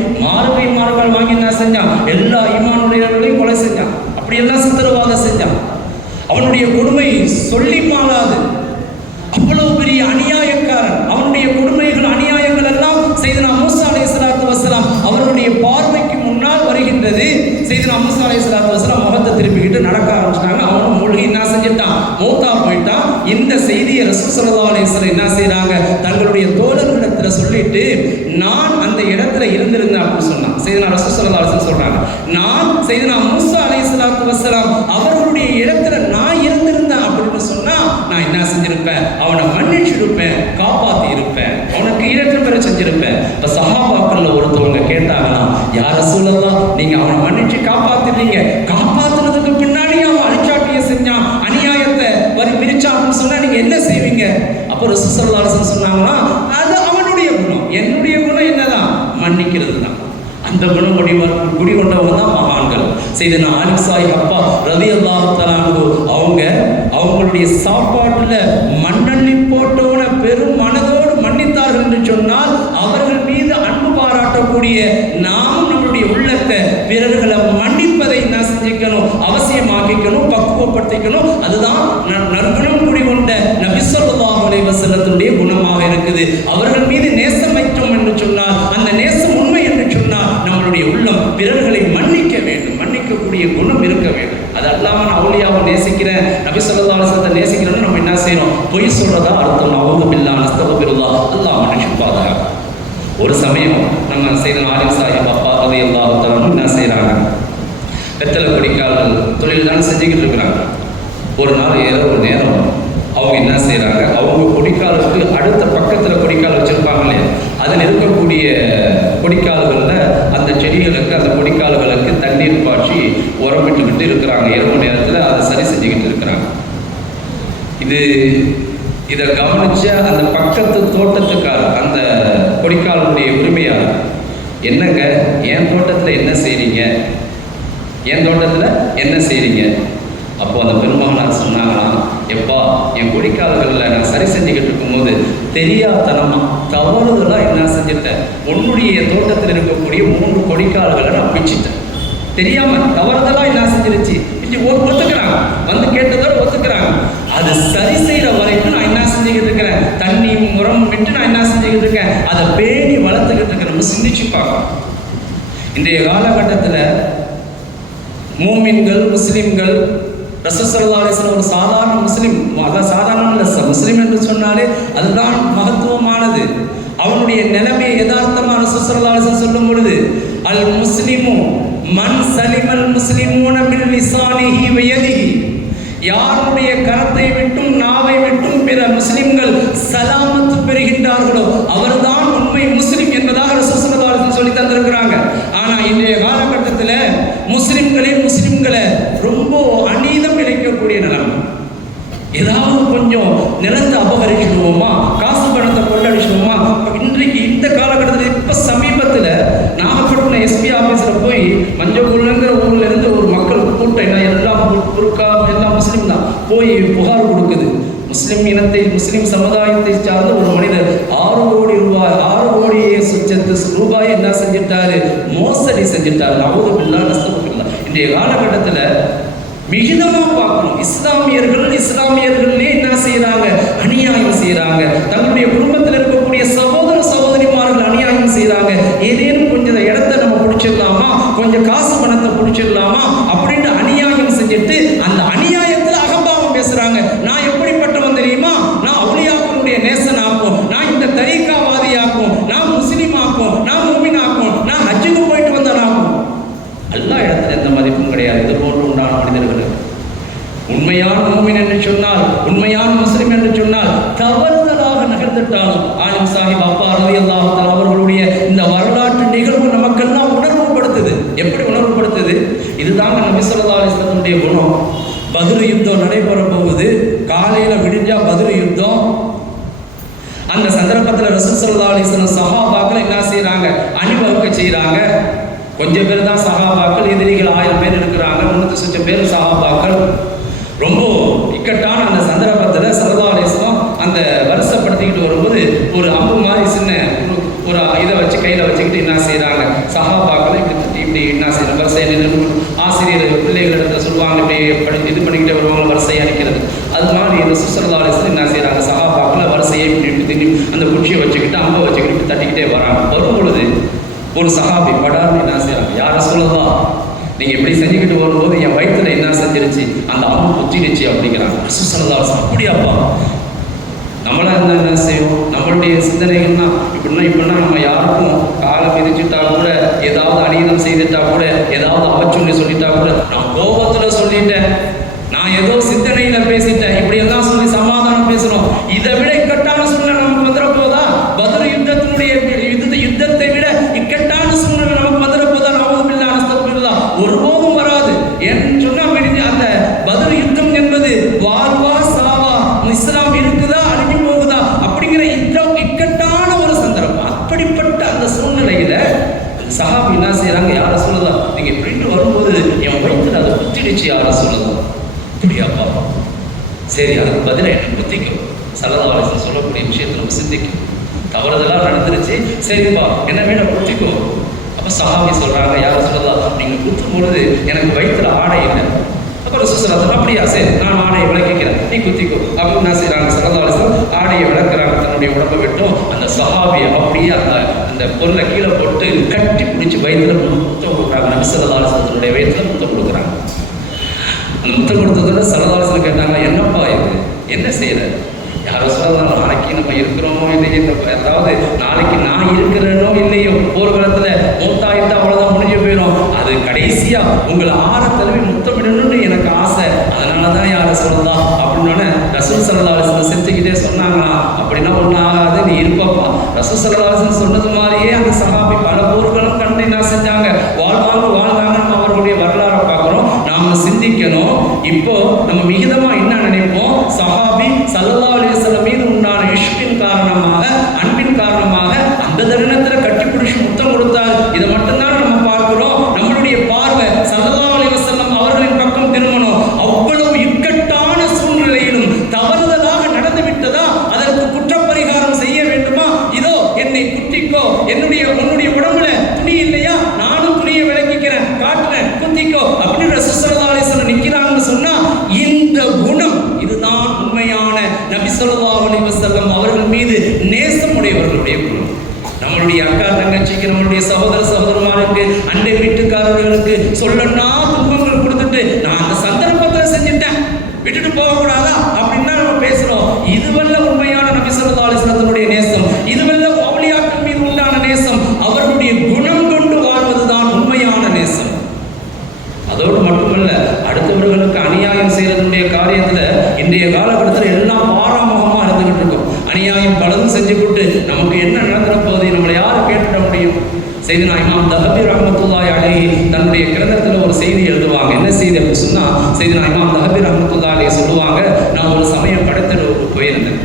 மாறுகள் வாங்கி என்ன செஞ்சான்? எல்லா ஈமானுடையவர்களையும் கொலை செஞ்சான். அப்படி எல்லாம் சித்திரவாதம் செஞ்சான். அவனுடைய கொடுமை சொல்லி மாளாது. அவ்வளவு பெரிய அநியாயக்காரன். அவனுடைய கொடுமைகள், அநியாயங்கள் எல்லாம் செய்தனா மூஸா அலைஹிஸ்ஸலாத்து வஸ்ஸலாம் அவர்களுடைய பார்வைக்கு முன்னால் வருகின்றது. செய்தனா மூஸா அலைஹிஸ்ஸலாத்து வஸ்ஸலாம் முகத்தை திருப்பிக்கிட்டு நடக்க ஆரம்பிச்சிட்டாங்க. அவனும் மூழ்கி என்ன செஞ்சுட்டான்? மௌத்தா போயிட்டான். இந்த செய்தியை ரசூல் ஸல்லல்லாஹு அலைஹி வஸல்லம் என்ன செய்யறாங்க? தங்களுடைய தோழர்களிடத்துல சொல்லிட்டு, நான் அந்த இடத்துல இருந்திருந்தேன் அப்படின்னு சொன்னான். செய்தனா ரசூல் ஸல்லல்லாஹு அலைஹி வஸல்லம் சொல்றாங்க, நான் செய்தனா மூஸா அலைஹிஸ்ஸலாத்து வஸ்ஸலாம் அவர்களுடைய இடத்துல நான் இருந்திருந்தேன் அப்படின்னு சொன்னா நான் என்ன செஞ்சிருப்பேன்? அவனை மன்னிச்சிருப்பேன், காப்பாத்தி இருப்பேன், அவனுக்கு ஈரற்ற பெற செஞ்சிருப்பேன். இப்ப சஹாபாக்கள்ல ஒருத்தவங்க கேட்டாங்களாம், யா ரசூலல்லாஹ், நீங்க அவனை மன்னிச்சு காப்பாத்திட்டீங்க, காப்பாத்துனதுக்கு பின்னாடி அவன் அழிச்சாட்டிய செஞ்சான், அநியாயத்தை வரி பிரிச்சான்னு சொன்னா நீங்க என்ன செய்வீங்க? அப்போ ரசூல் ஸல்லல்லாஹு அலைஹி வஸல்லம் சொன்னாங்கன்னா, அது அவனுடைய குணம், என்னுடைய குணம் என்னதான்? மன்னிக்கிறது தான். அந்த குணம் குடிகொண்டவங்க தான் மகான்கள். செய்தனா ஆலிம் சாஹிப் அப்பா ரலியல்லாஹு தஆலா அவங்களுடைய சாப்பாட்டுல மண்ணள்ளி போட்டவன பெரும் மனதோடு மன்னித்தார்கள் என்று சொன்னால் அவர்கள் மீது அன்பு பாராட்டக்கூடிய நாம் நம்மளுடைய உள்ளத்தை பிறர்களை மன்னிப்பதை என்ன செஞ்சுக்கணும்? அவசியமாக்கிக்கணும், பக்குவப்படுத்திக்கணும். அதுதான் நற்குணம் குடிகொண்ட நபி ஸல்லல்லாஹு அலைஹி வஸல்லத்துடைய குணமாக இருக்குது. அவர்கள் மீது நேசம் வைத்தோம் என்று சொன்னால், அந்த நேசம் உண்மை என்று சொன்னால், நம்மளுடைய உள்ளம் பிறர்களை மன்னிக்க வேண்டும், மன்னிக்கக்கூடிய குணம் இருக்க வேண்டும். அது அல்லாம நான் அவுலியாவை நேசிக்கிறேன், நபி ஸல்லல்லாஹு அலைஹி வஸல்லத்தை நேசிக்கிறேன்னு நம்ம என்ன செய்யணும்? பொய் சொல்றதா அர்த்தம். நஅஊது பில்லாஹ், நஸ்தக்ஃபிருல்லாஹ், அல்லாஹ் மன்னிச்சு பாதுகாக்க. ஒரு சமயம் நம்ம செய்தனா ஆலிம் சாஹிப் அப்பா ரலியல்லாஹு தஆலா என்ன செய்யறாங்க? வெத்தலை கொடிக்கால் தொழில் தான் செஞ்சுக்கிட்டு இருக்கிறாங்க. ஒரு நாள் ஏதோ ஒரு நேரம் அவங்க என்ன செய்யறாங்க? அவங்க கொடிக்காலுக்கு அடுத்த பக்கத்துல கொடிக்கால் வச்சிருப்பாங்களே, அதில் இருக்கக்கூடிய கொடிக்கால்களில் அந்த செடிகளுக்கு, அந்த கொடிக்கால்களுக்கு தண்ணீர் பாய்ச்சி உரமிட்டுக்கிட்டு இருக்கிறாங்க. இரவு நேரத்தில் அதை சரி செஞ்சுக்கிட்டு இருக்கிறாங்க. இதை கவனிச்ச அந்த பக்கத்து தோட்டத்துக்காரர், அந்த கொடிக்காலுடைய உரிமையாளர், என்னங்க என் தோட்டத்தில் என்ன செய்றீங்க? என் தோட்டத்தில் என்ன செய்றீங்க? அப்போ அந்த பெருமகனார் சொன்னாங்களாம், எப்பா, என் கொடிக்கால்களில் நான் சரி செஞ்சுக்கிட்டு இருக்கும்போது தெரியாதனமா தவறுதலாக என்ன செஞ்சுட்டேன்? உன்னுடைய தோட்டத்தில் இருக்கக்கூடிய 3 கொடிக்கால்களை நான் பிச்சுட்டேன். தெரியாம தவறுதலாக என்ன செஞ்சிருச்சு? பிச்சு ஒத்துக்கிறாங்க. வந்து கேட்டதோடு ஒத்துக்கிறாங்க. அது சரி செய்யற வரைக்கும் நான் என்ன செஞ்சுக்கிட்டு இருக்கிறேன்? தண்ணி உரம் விட்டு நான் என்ன செஞ்சுக்கிட்டு இருக்கேன்? அதை பேணி வளர்த்துக்கிட்டு இருக்கேன். நம்ம சிந்திச்சு பார்க்கணும். இன்றைய காலகட்டத்தில் மூமின்கள், முஸ்லிம்கள், ரசூல் ஸல்லல்லாஹு அலைஹி வஸல்லம் ஒரு சாதாரண முஸ்லிம், அதான் சாதாரண இல்லை, முஸ்லிம் என்று சொன்னாலே அதுதான் மகத்துவமானது. அவனுடைய நிலைமையை யதார்த்தமாக ரசூல் ஸல்லல்லாஹு அலைஹி வஸல்லம் சொல்லும் பொழுது, அல் முஸ்லிமு மன் சலிமல் முஸ்லிமூன மின் லிசானிஹி வ யதிஹி, யாருடைய கரத்தை விட்டும் நாவை விட்டும் பிற முஸ்லிம்கள் சலாமத்து பெறுகின்றார்களோ அவர்தான் உண்மை முஸ்லிம் என்பதாக ரசூல் ஸல்லல்லாஹு ஸல்லல்லாஹு சொல்லி தந்திருக்கிறாங்க. ஆனா இன்றைய காலகட்டத்தில் முஸ்லிம்களை ரொம்ப அநீதம் இழைக்கக்கூடிய நிலைமை. ஏதாவது கொஞ்சம் நிலத்தை அபகரிச்சிடுவோமா, காசு பணத்தை கொள்ளடிச்சிடுவோமா. இன்றைக்கு இந்த காலகட்டத்தில் இப்போ சமீபத்தில் நாகப்பட்டினம் எஸ்பி ஆஃபீஸில் போய் மஞ்சக்குள்ளங்கிற ஊரில் இருந்து ஒரு மக்கள் கூட்டம் எல்லாம் குறுக்கா எல்லாம் முஸ்லீம் தான் போய் புகார் கொடுக்குது. முஸ்லிம் சமுதாயத்தை சார்ந்த ஒரு மனிதர் 6 கோடி ரூபாய் என்ன செஞ்சிட்டாரு, மோசடி செஞ்சிட்டாரு. அவுது பில்லா நஸ்தபில்லா. இன்றைய காலகட்டத்தில் மிகுதமா பார்க்கணும். இஸ்லாமியர்களே என்ன செய்யறாங்க, அநியாயம் செய்யறாங்க. தங்களுடைய குடும்பத்தில் இருக்கக்கூடிய சகோதரிமார்கள் அநியாயம் செய்யறாங்க. ஏதேனும் கொஞ்சம் இடத்த நம்ம பிடிச்சிடலாமா, கொஞ்சம் காசு பணத்தை பிடிச்சிடலாமா அப்படின்னு அநியாயம் செஞ்சுட்டு அந்த அநியாயத்தில் அகம்பாவம் பேசுறாங்க. நான் எப்படிப்பட்டவன் தெரியுமா, நான் அவுலியாக்களுடைய நேசனாக்கும், நான் இந்த தரீகாவாதியாக்கும், நான் முஸ்லிம் ஆக்கும், நான் மூமின் ஆக்கும், நான் ஹஜ்ஜுக்கு போயிட்டு வந்தனாக்கும். எல்லா இடத்துல எந்த மதிப்பும் கிடையாது. இது போன்று உண்டான மனிதர்கள் உண்மையான மூமின் என்று சொன்னால், உண்மையான முஸ்லிம் என்று சொன்னால் தவறுதலாக நகர்ந்துட்டாலும் ஆலிம் சாஹிப் அப்பா ரலியல்லாஹு தஆலா அவர்களுடைய இந்த வரலாற்று நிகழ்வு நமக்கெல்லாம் உணர்வுபடுத்துது. எப்படி உணர்வுபடுத்துது? இதுதாங்க நபி ஸல்லல்லாஹு அலைஹி வஸல்லம் குணம். பத்ர் யுத்தம் நடைபெற போகுது. காலையில விடிஞ்சா பத்ர் யுத்தம். அந்த சந்தர்ப்பத்தில் ரசூல் ஸல்லல்லாஹு அலைஹி வஸல்லம் சஹாபாக்கள் என்ன செய்யறாங்க, அணிவகுக்க செய்யறாங்க. கொஞ்சம் பேர் தான் சஹாபாக்கள், எதிரிகள் 1000 பேர் இருக்கிறாங்க. 300 சொச்சம் பேர் சஹாபாக்கள். ரொம்ப இக்கட்டான அந்த சந்தர்ப்பத்தில் ஸல்லல்லாஹு அலைஹி வஸல்லம் அந்த வருஷப்படுத்திக்கிட்டு வரும்போது ஒரு அம்பு மாதிரி சின்ன ஒரு இதை வச்சு கையில் வச்சுக்கிட்டு என்ன செய்கிறாங்க, சஹாபாக்களை இப்படி என்ன செய்யணும், வரிசையை ஆசிரியர் பிள்ளைகளிடத்தில் சொல்லுவாங்க, இப்படி இது பண்ணிக்கிட்டே வருவாங்க, வரிசையை அடிக்கிறது. அது மாதிரி ரசூல் ஸல்லல்லாஹு அலைஹி வஸல்லம் என்ன செய்கிறாங்க, சஹாபாக்களை வரிசையை இப்படி அந்த குச்சியை வச்சுக்கிட்டு அம்பை வச்சுக்கிட்டு தட்டிக்கிட்டே வராங்க. வரும் பொழுது ஒரு சஹாபி படார்னு என்ன செய்கிறாங்க, யார் ரசூலுல்லாஹ் நீங்கள் இப்படி செஞ்சுக்கிட்டு வரும்போது என் வயிற்றுல என்ன செஞ்சிருச்சு, அந்த அம்பு குத்திடுச்சு அப்படிங்கிறாங்க. ரசூல் ஸல்லல்லாஹு அலைஹி வஸல்லம் அப்படியாப்பா, நம்மளா என்ன செய்வோம், நம்மளுடைய சிந்தனைகள்னா இப்படின்னா நம்ம யாருக்கும் காலை மிதிச்சுட்டா கூட, ஏதாவது அநீதம் செய்துட்டா கூட, ஏதாவது அவச்சொல்லி சொல்லிட்டா கூட, நான் கோபத்தில் சொல்லிட்டேன், நான் ஏதோ சிந்தனையில பேசிட்டேன், இப்படி எல்லாம் சொல்லி சமாதானம் பேசணும். இதை விட இக்கட்டான சூழ்நிலை நமக்கு வந்துட போதா? பத்ர் யுத்தத்தை விட இக்கட்டான சூழ்நிலை நமக்கு வந்துட போதா? நவுதுபில்லா நஸ்தக்பிருல்லா. ஒருபோதும் வராது. ஏன்னு சொன்னா அந்த பத்ர் யுத்தம் என்பது வாழ்வா சாவா, இஸ்லாம் இருக்குதா அழிஞ்சு போகுதா அப்படிங்கிற இக்கட்டான ஒரு சந்தர்ப்பம். அப்படிப்பட்ட அந்த சூழ்நிலையில சஹாபி என்ன செய்யறாங்க, யார சொல்லலாம், நீங்க இப்படின்னு வரும்போது என் வயிற்றுல அதை குத்திடுச்சு, யார சொல்லலாம். அப்படியாப்பா, சரி அதுக்கு பதிலாக என்ன குத்திக்கும். ஸல்லல்லாஹு அலைஹி வஸல்லம் சொல்லக்கூடிய விஷயத்தை நம்ம சிந்திக்கும். தவறுதெல்லாம் நடந்துருச்சு, சரிப்பா என்ன வேணும் குத்திக்கோ. அப்போ சஹாபி சொல்றாங்க, யார சொல்லலாம், நீங்க குத்தும் பொழுது எனக்கு வயிற்றுல ஆடை இல்லை. அப்புறம் ரசூல் ஸல்லல்லாஹு அலைஹி வஸல்லம் அப்படியா, சரி நான் ஆடையை விளக்கிக்கிறேன், நீ குத்திக்கோ அப்படின்னு என்ன செய்யறாங்க, ஸல்லல்லாஹு அலைஹி வஸல்லம் ஆடையை விளக்குறாங்க. தன்னுடைய உடம்பை விட்டும் அந்த சஹாபியை அப்படியே அந்த பொருளை கீழே போட்டு கட்டி பிடிச்சி வயிற்றுல முத்தம் கொடுக்குறாங்க. நபி ஸல்லல்லாஹு அலைஹி வஸல்லம் வயிற்றுல முத்தம் கொடுக்குறாங்க. அந்த முத்தம் கொடுத்ததோட ஸல்லல்லாஹு அலைஹி வஸல்லம் கேட்டாங்க, என்னப்பா இது, என்ன செய்யற? யாரோ சொல்லலாம், நாளைக்கு நம்ம இருக்கிறோமோ இல்லையோ, அதாவது நாளைக்கு நான் இருக்கிறேனோ இல்லையோ, போர்க்களத்துல மூத்தாயிட்டா அவ்வளவுதான் முடிஞ்சு போயிடும். அது கடைசியா உங்களை தழுவி முத்தமிடணும்னு எனக்கு ஆசை, அதனாலதான் யார சொல்லலாம் அப்படின்னு ரசூல் ஸல்லல்லாஹு அலைஹி வஸல்லம் செஞ்சுக்கிட்டே சொன்னாங்களா. அப்படின்னா ஒன்றும் ஆகாது, நீ இருப்பப்பா. ரசூல் ஸல்லல்லாஹு அலைஹி வஸல்லம் சொன்னது மாதிரியே அந்த சஹாபி பல போர்களும் கண்டு என்ன செஞ்சாங்க, வாழ்ந்தாங்க. அவர்களுடைய வரலாறை பார்க்கிறோம், நாம சிந்திக்கணும். இப்போ நம்ம மிகுதமா என்ன நினைப்போம், சஹாபி ஸல்லல்லாஹு அலைஹி வஸல்லம் மீது உண்டான இஷ்கின் காரணமாக, அன்பின் காரணமாக அந்த தருணத்துல கட்டிப்பிடிச்சு முத்தம் கொடுத்தார். இதை மட்டும்தான் நம்ம பார்க்கிறோம். நம்மளுடைய பார்வை ஸல்லல்லாஹு அலைஹி வஸல்லம் அவர்களின் பக்கம் திரும்பணும். அவ்வளவு இக்கட்டான சூழ்நிலையிலும் தவறுதலாக நடந்து விட்டதா, அதற்கு குற்றப்பரிகாரம் செய்ய வேண்டுமா? இதோ என்னை குத்திக்கோ, உன்னுடைய உடம்புல துணி இல்லையா, நானும் துணியை விளக்கிக்கிறேன், காட்டுறேன், குத்திக்கோ அப்படின்னு ரசூல் ஸல்லல்லாஹு அலைஹி வஸல்லம் நிக்கிறாங்கன்னு சொன்னா, இந்த குணம் இதுதான் உண்மையான நபி ஸல்லல்லாஹு அலைஹி வஸல்லம் அவர்கள் மீது நேசம் உடையவர்களுடைய குணம். நம்மளுடைய அக்கா தங்கச்சிக்கு, நம்மளுடைய சகோதரமாருக்கு, அண்டை வீட்டுக்காரர்களுக்கு சொல்லனா துன்பங்கள் கொடுத்துட்டு நான் அந்த சந்தர்ப்பத்தில் செஞ்சுட்டேன், விட்டுட்டு போகக்கூடாதா அப்படின்னா நம்ம பேசுறோம். இதுவல்ல உண்மையான நபி ஸல்லல்லாஹு அலைஹி வஸல்லமுடைய நேசம், இதுவல்ல அவுலியாக்கள் மீது உண்டான நேசம். அவர்களுடைய குணம் கொண்டு வாழ்வதுதான் உண்மையான நேசம். அதோடு மட்டுமல்ல, அடுத்தவர்களுக்கு அநியாயம் செய்யறதுடைய காரியத்துல இன்றைய காலகட்டத்தில் எல்லாம் பாராமுகமா இருந்துகிட்டு இருக்கும். அநியாயம் பலதும் செஞ்சு கொண்டு நமக்கு என்ன நடந்துட போகுது, நம்மளை யாரு கேட்டுட முடியும்? சரி தஹபி ரஹ்மத்துல்லாஹி அலைஹி தன்னுடைய கிரந்தத்தில் ஒரு செய்தி எழுதுவாங்க. என்ன செய்தி அப்படின்னு சொன்னால், செய்தினா இமாம் தஹபி ரஹ்மத்துல்லாஹி அலைஹி சொல்லுவாங்க, நான் ஒரு சமயம் கடத்தெருவுக்கு போயிருந்தேன்.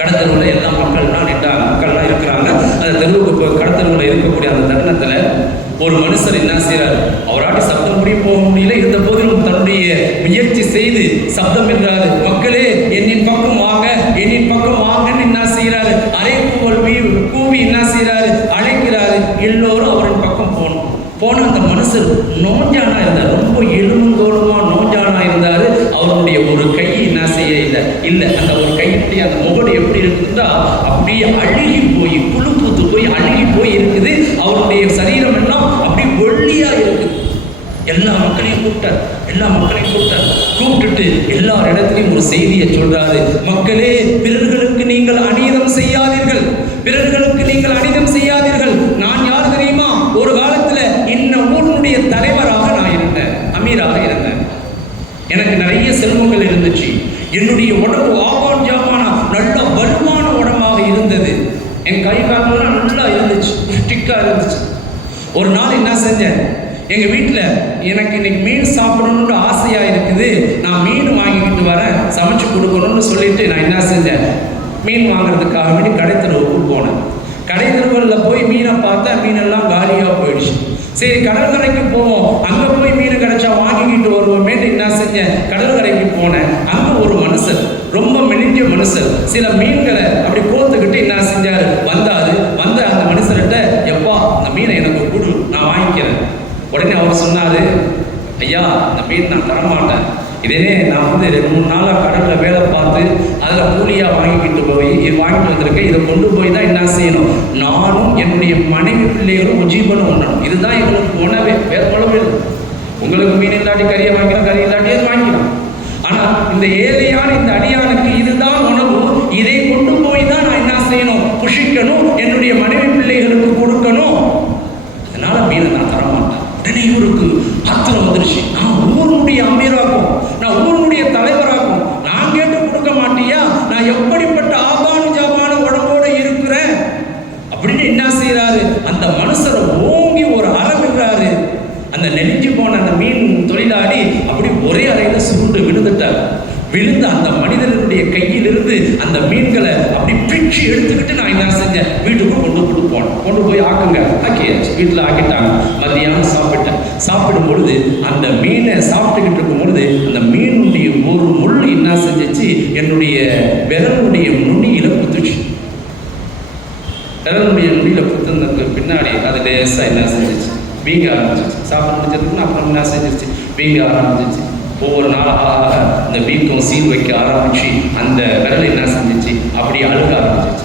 கடத்தெருவில் எல்லா மக்கள்லாம் நின்றாங்க, மக்கள்லாம் இருக்கிறாங்க. அந்த தெருவுக்கு கடத்தெருவில் இருக்கக்கூடிய அந்த தருணத்தில் ஒரு மனுஷர் என்ன செய்கிறார், அவராட்டி சப்தம் முடிய போக முடியல, இருந்த போதிலும் தன்னுடைய முயற்சி செய்து சப்தம் என்றாரு, மக்களே என்னின் பக்கம் வாங்க, என்னின் பக்கம் வாங்கன்னு என்ன செய்கிறாரு, அரைக்கூவல் கூவி என்ன செய்கிறாரு, அழைக்கிறாரு. எல்லோரும் அவரின் பக்கம் போன அந்த மனுஷர் நோஞ்சானா இருந்தார், ரொம்ப எலும்புந்தோளுமா நோஞ்சானா இருந்தார். அவருடைய ஒரு கை என்ன செய்ய இல்லை அந்த ஒரு கையினுடைய அந்த முகடு எப்படி இருக்குதுன்னா அப்படியே அழுகி போய் புழு பூத்து போய் அழுகி போய் இருக்குது. அவருடைய சரீரம் எல்லாம் அப்படி ஒல்லியா இருக்குது. எல்லா மக்களையும் கூப்பிட்டுட்டு எல்லா இடத்துலையும் ஒரு செய்தியை சொல்றாரு, மக்களே பிறர்களுக்கு நீங்கள் அநீதம் செய்யாதீர்கள், பிறர்களுக்கு நீங்கள் அநீதம் செய்யாதீர்கள். நான் யார் தெரியுமா, ஒரு காலத்துல இந்த ஊருடைய தலைவராக நான் இருந்தேன், அமீராக இருந்தேன். எனக்கு நிறைய செல்வங்கள் இருந்துச்சு. என்னுடைய உடம்பு ஆபான் ஜாமானா நல்ல வலுவான உடம்பாக இருந்தது. என் கை காலெல்லாம் நல்லா இருந்துச்சு, புஷ்டிக்காக இருந்துச்சு. ஒரு நாள் என்ன செஞ்சேன், எங்கள் வீட்டில் எனக்கு இன்னைக்கு மீன் சாப்பிடணும்னு ஆசையாக இருக்குது, நான் மீன் வாங்கிக்கிட்டு வரேன், சமைச்சு கொடுக்கணும்னு சொல்லிட்டு நான் என்ன செஞ்சேன், மீன் வாங்குறதுக்காக வேண்டி கடைத்தெருவுக்கு போனேன். கடைத்தெருவில் போய் மீனை பார்த்தா மீனெல்லாம் காலியாக போயிடுச்சு. சரி கடற்கரைக்கு போவோம், அங்கே போய் மீன் கிடைச்சா வாங்கிக்கிட்டு வருவோமேட்டு என்ன செஞ்சேன், கடற்கரைக்கு போனேன். அங்கே ஒரு மனுஷர், ரொம்ப மெலிஞ்ச மனுஷர், சில மீன்களை அப்படி கோத்துக்கிட்டு என்ன செஞ்சார், வந்த அந்த மனுஷர்கிட்ட, எப்பா அந்த மீனை எனக்கு கொடு, நான் வாங்கிக்கிறேன். உடனே அவர் சொன்னார், ஐயா இந்த மீன் நான் தரமாட்டேன், இதே நான் 2-3 நாளாக கடலில் வேலை பார்த்து அதில் கூலியாக வாங்கிட்டு வந்திருக்கேன், இதை கொண்டு போய் தான் என்ன செய்யணும், நானும் என்னுடைய மனைவி பிள்ளைகளும் உஜீபனும் உண்ணணும், இதுதான் எங்களுக்கு உணவே, வேற உணவு. உங்களுக்கு மீன் இல்லாட்டி கறியை வாங்கிக்கலாம், கறி இல்லாட்டி அது வாங்கிக்கலாம். ஆனால் இந்த ஏழையான இந்த அடியானுக்கு இதுதான் உணவு, இதை கொண்டு போய் தான் நான் என்ன செய்யணும், புஷிக்கணும், என்னுடைய மனைவி பிள்ளைகளுக்கு கொடுக்கணும், அதனால மீனை நான் தரமாட்டேன். உடனே இவருக்கு ஆத்திரம் வந்துருச்சு, நான் ஊருடைய அமீராக்கும், நான் ஊருடைய தலைவராக்கும், நான் கேட்டு கொடுக்க மாட்டியா, நான் எப்படிப்பட்ட ஆபானு ஜாபான உடம்போடு இருக்கிறேன் அப்படின்னு என்ன செய்யறாரு, அந்த மனுஷரை ஓங்கி ஒரு அறவிடுறாரு. அந்த நெலிஞ்சு போன அந்த மீன் தொழிலாளி அப்படி ஒரே அறையில சுருண்டு விழுந்துட்டார். விழுந்து அந்த மனிதனுடைய கையிலிருந்து அந்த மீன்களை அப்படி பிச்சு எடுத்துக்கிட்டு நான் என்ன செஞ்சேன், வீட்டுக்கு கொண்டு போய் ஆக்குங்க, ஆக்கியாச்சு. வீட்டில் ஆக்கிட்டாங்க. மத்தியானம் சாப்பிடும் பொழுது அந்த மீனை சாப்பிட்டுக்கிட்டு இருக்கும் பொழுது அந்த மீனுடைய ஒரு முள் என்ன செஞ்சிச்சு, என்னுடைய விரலுடைய நுனியில குத்துச்சு. விரலுடைய நுனியில குத்துனதுக்கு பின்னாடி அது லேசா என்ன செஞ்சிச்சு, வீங்க ஆரம்பிச்சிச்சு. சாப்பிட முடிஞ்சதுக்கு அப்புறம் என்ன செஞ்சிச்சு, வீங்க ஆரம்பிச்சிச்சு. ஒவ்வொரு நாளாக இந்த வீக்கம் சீல் வைக்க ஆரம்பிச்சு அந்த விரல் என்ன செஞ்சிச்சு, அப்படி அழுக ஆரம்பிச்சிச்சு.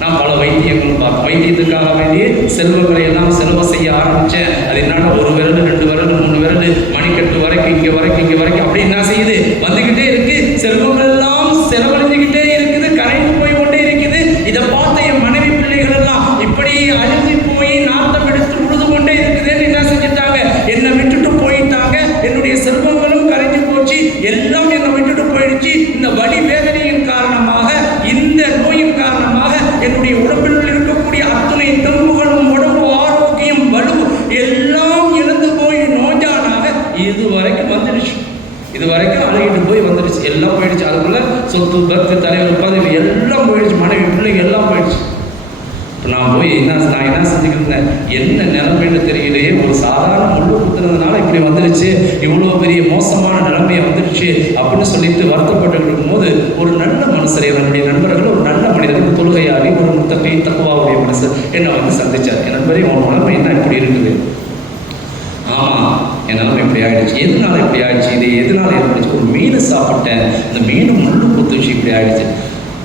நான் பல வைத்தியங்களும் பார்த்தேன். வைத்தியத்துக்காக வேண்டிய செல்வங்களை எல்லாம் செலவு செய்ய ஆரம்பித்தேன். அது என்னன்னா 1 விரல் 2 விரல் 3 விரல் மணிக்கட்டு வரைக்கும் இங்கே வரைக்கும் அப்படி என்ன செய்யுது, வந்துக்கிட்டே இருக்கு. செல்வங்கள் எல்லாம் செலவழிஞ்சுக்கிட்டே இருக்குது, கரைந்து போய் கொண்டே இருக்குது. இதை பார்த்த என் மனைவி பிள்ளைகள் எல்லாம் இப்படி அழிஞ்சு போய் நாட்டம் எடுத்து உழுது கொண்டே இருக்குதுன்னு என்ன செஞ்சுட்டாங்க, என்னை விட்டுட்டு போயிட்டாங்க. என்னுடைய செல்வங்களும் கரைஞ்சு போச்சு, எல்லாம் என்னை விட்டுட்டு போயிடுச்சு. இந்த வலி வேதனையின் காரணமாக, இந்த நோயின் காரணமாக என்னுடைய உடம்பில் இருக்கக்கூடிய அத்தனை தெம்புகளும் உடம்பு ஆரோக்கியம் வலு எல்லாம் இழந்து போய் நோஞ்சானாக இதுவரைக்கும் வந்துடுச்சு. இதுவரைக்கும் அழுகிட்டு போய் வந்துடுச்சு, எல்லாம் போயிடுச்சு. அதுக்குள்ள சொத்து பத்து தலைவர் பதவி எல்லாம் போயிடுச்சு, மனைவி பிள்ளைங்க எல்லாம் போயிடுச்சு. இப்போ நான் என்ன செஞ்சுக்கிட்டு இருந்தேன், என்ன நிலைமைன்னு தெரியலையே, ஒரு சாதாரண முள்ளு குத்துறதுனால இப்படி வந்துடுச்சு, இவ்வளோ பெரிய மோசமான நிலைமையை வந்துடுச்சு அப்படின்னு சொல்லிட்டு வருத்தப்பட்டு இருக்கும்போது ஒரு நல்ல மனுஷர், என்னுடைய நண்பர்கள், ஒரு நல்ல மனிதர், தொழுகையாகி ஒரு முத்தகை தக்குவாவுடைய மனுஷர் என்னை வந்து சந்திச்சார். என் நண்பரே, உன் நிலைமை என்ன இப்படி இருக்குது? ஆமாம், என் நிலைமை இப்படி ஆயிடுச்சு. எதனால இப்படி ஆயிடுச்சு, இது எதனால ஏற்படுச்சு? ஒரு மீன் சாப்பிட்டேன், அந்த மீன் முள்ளு குத்துச்சு, இப்படி ஆயிடுச்சு.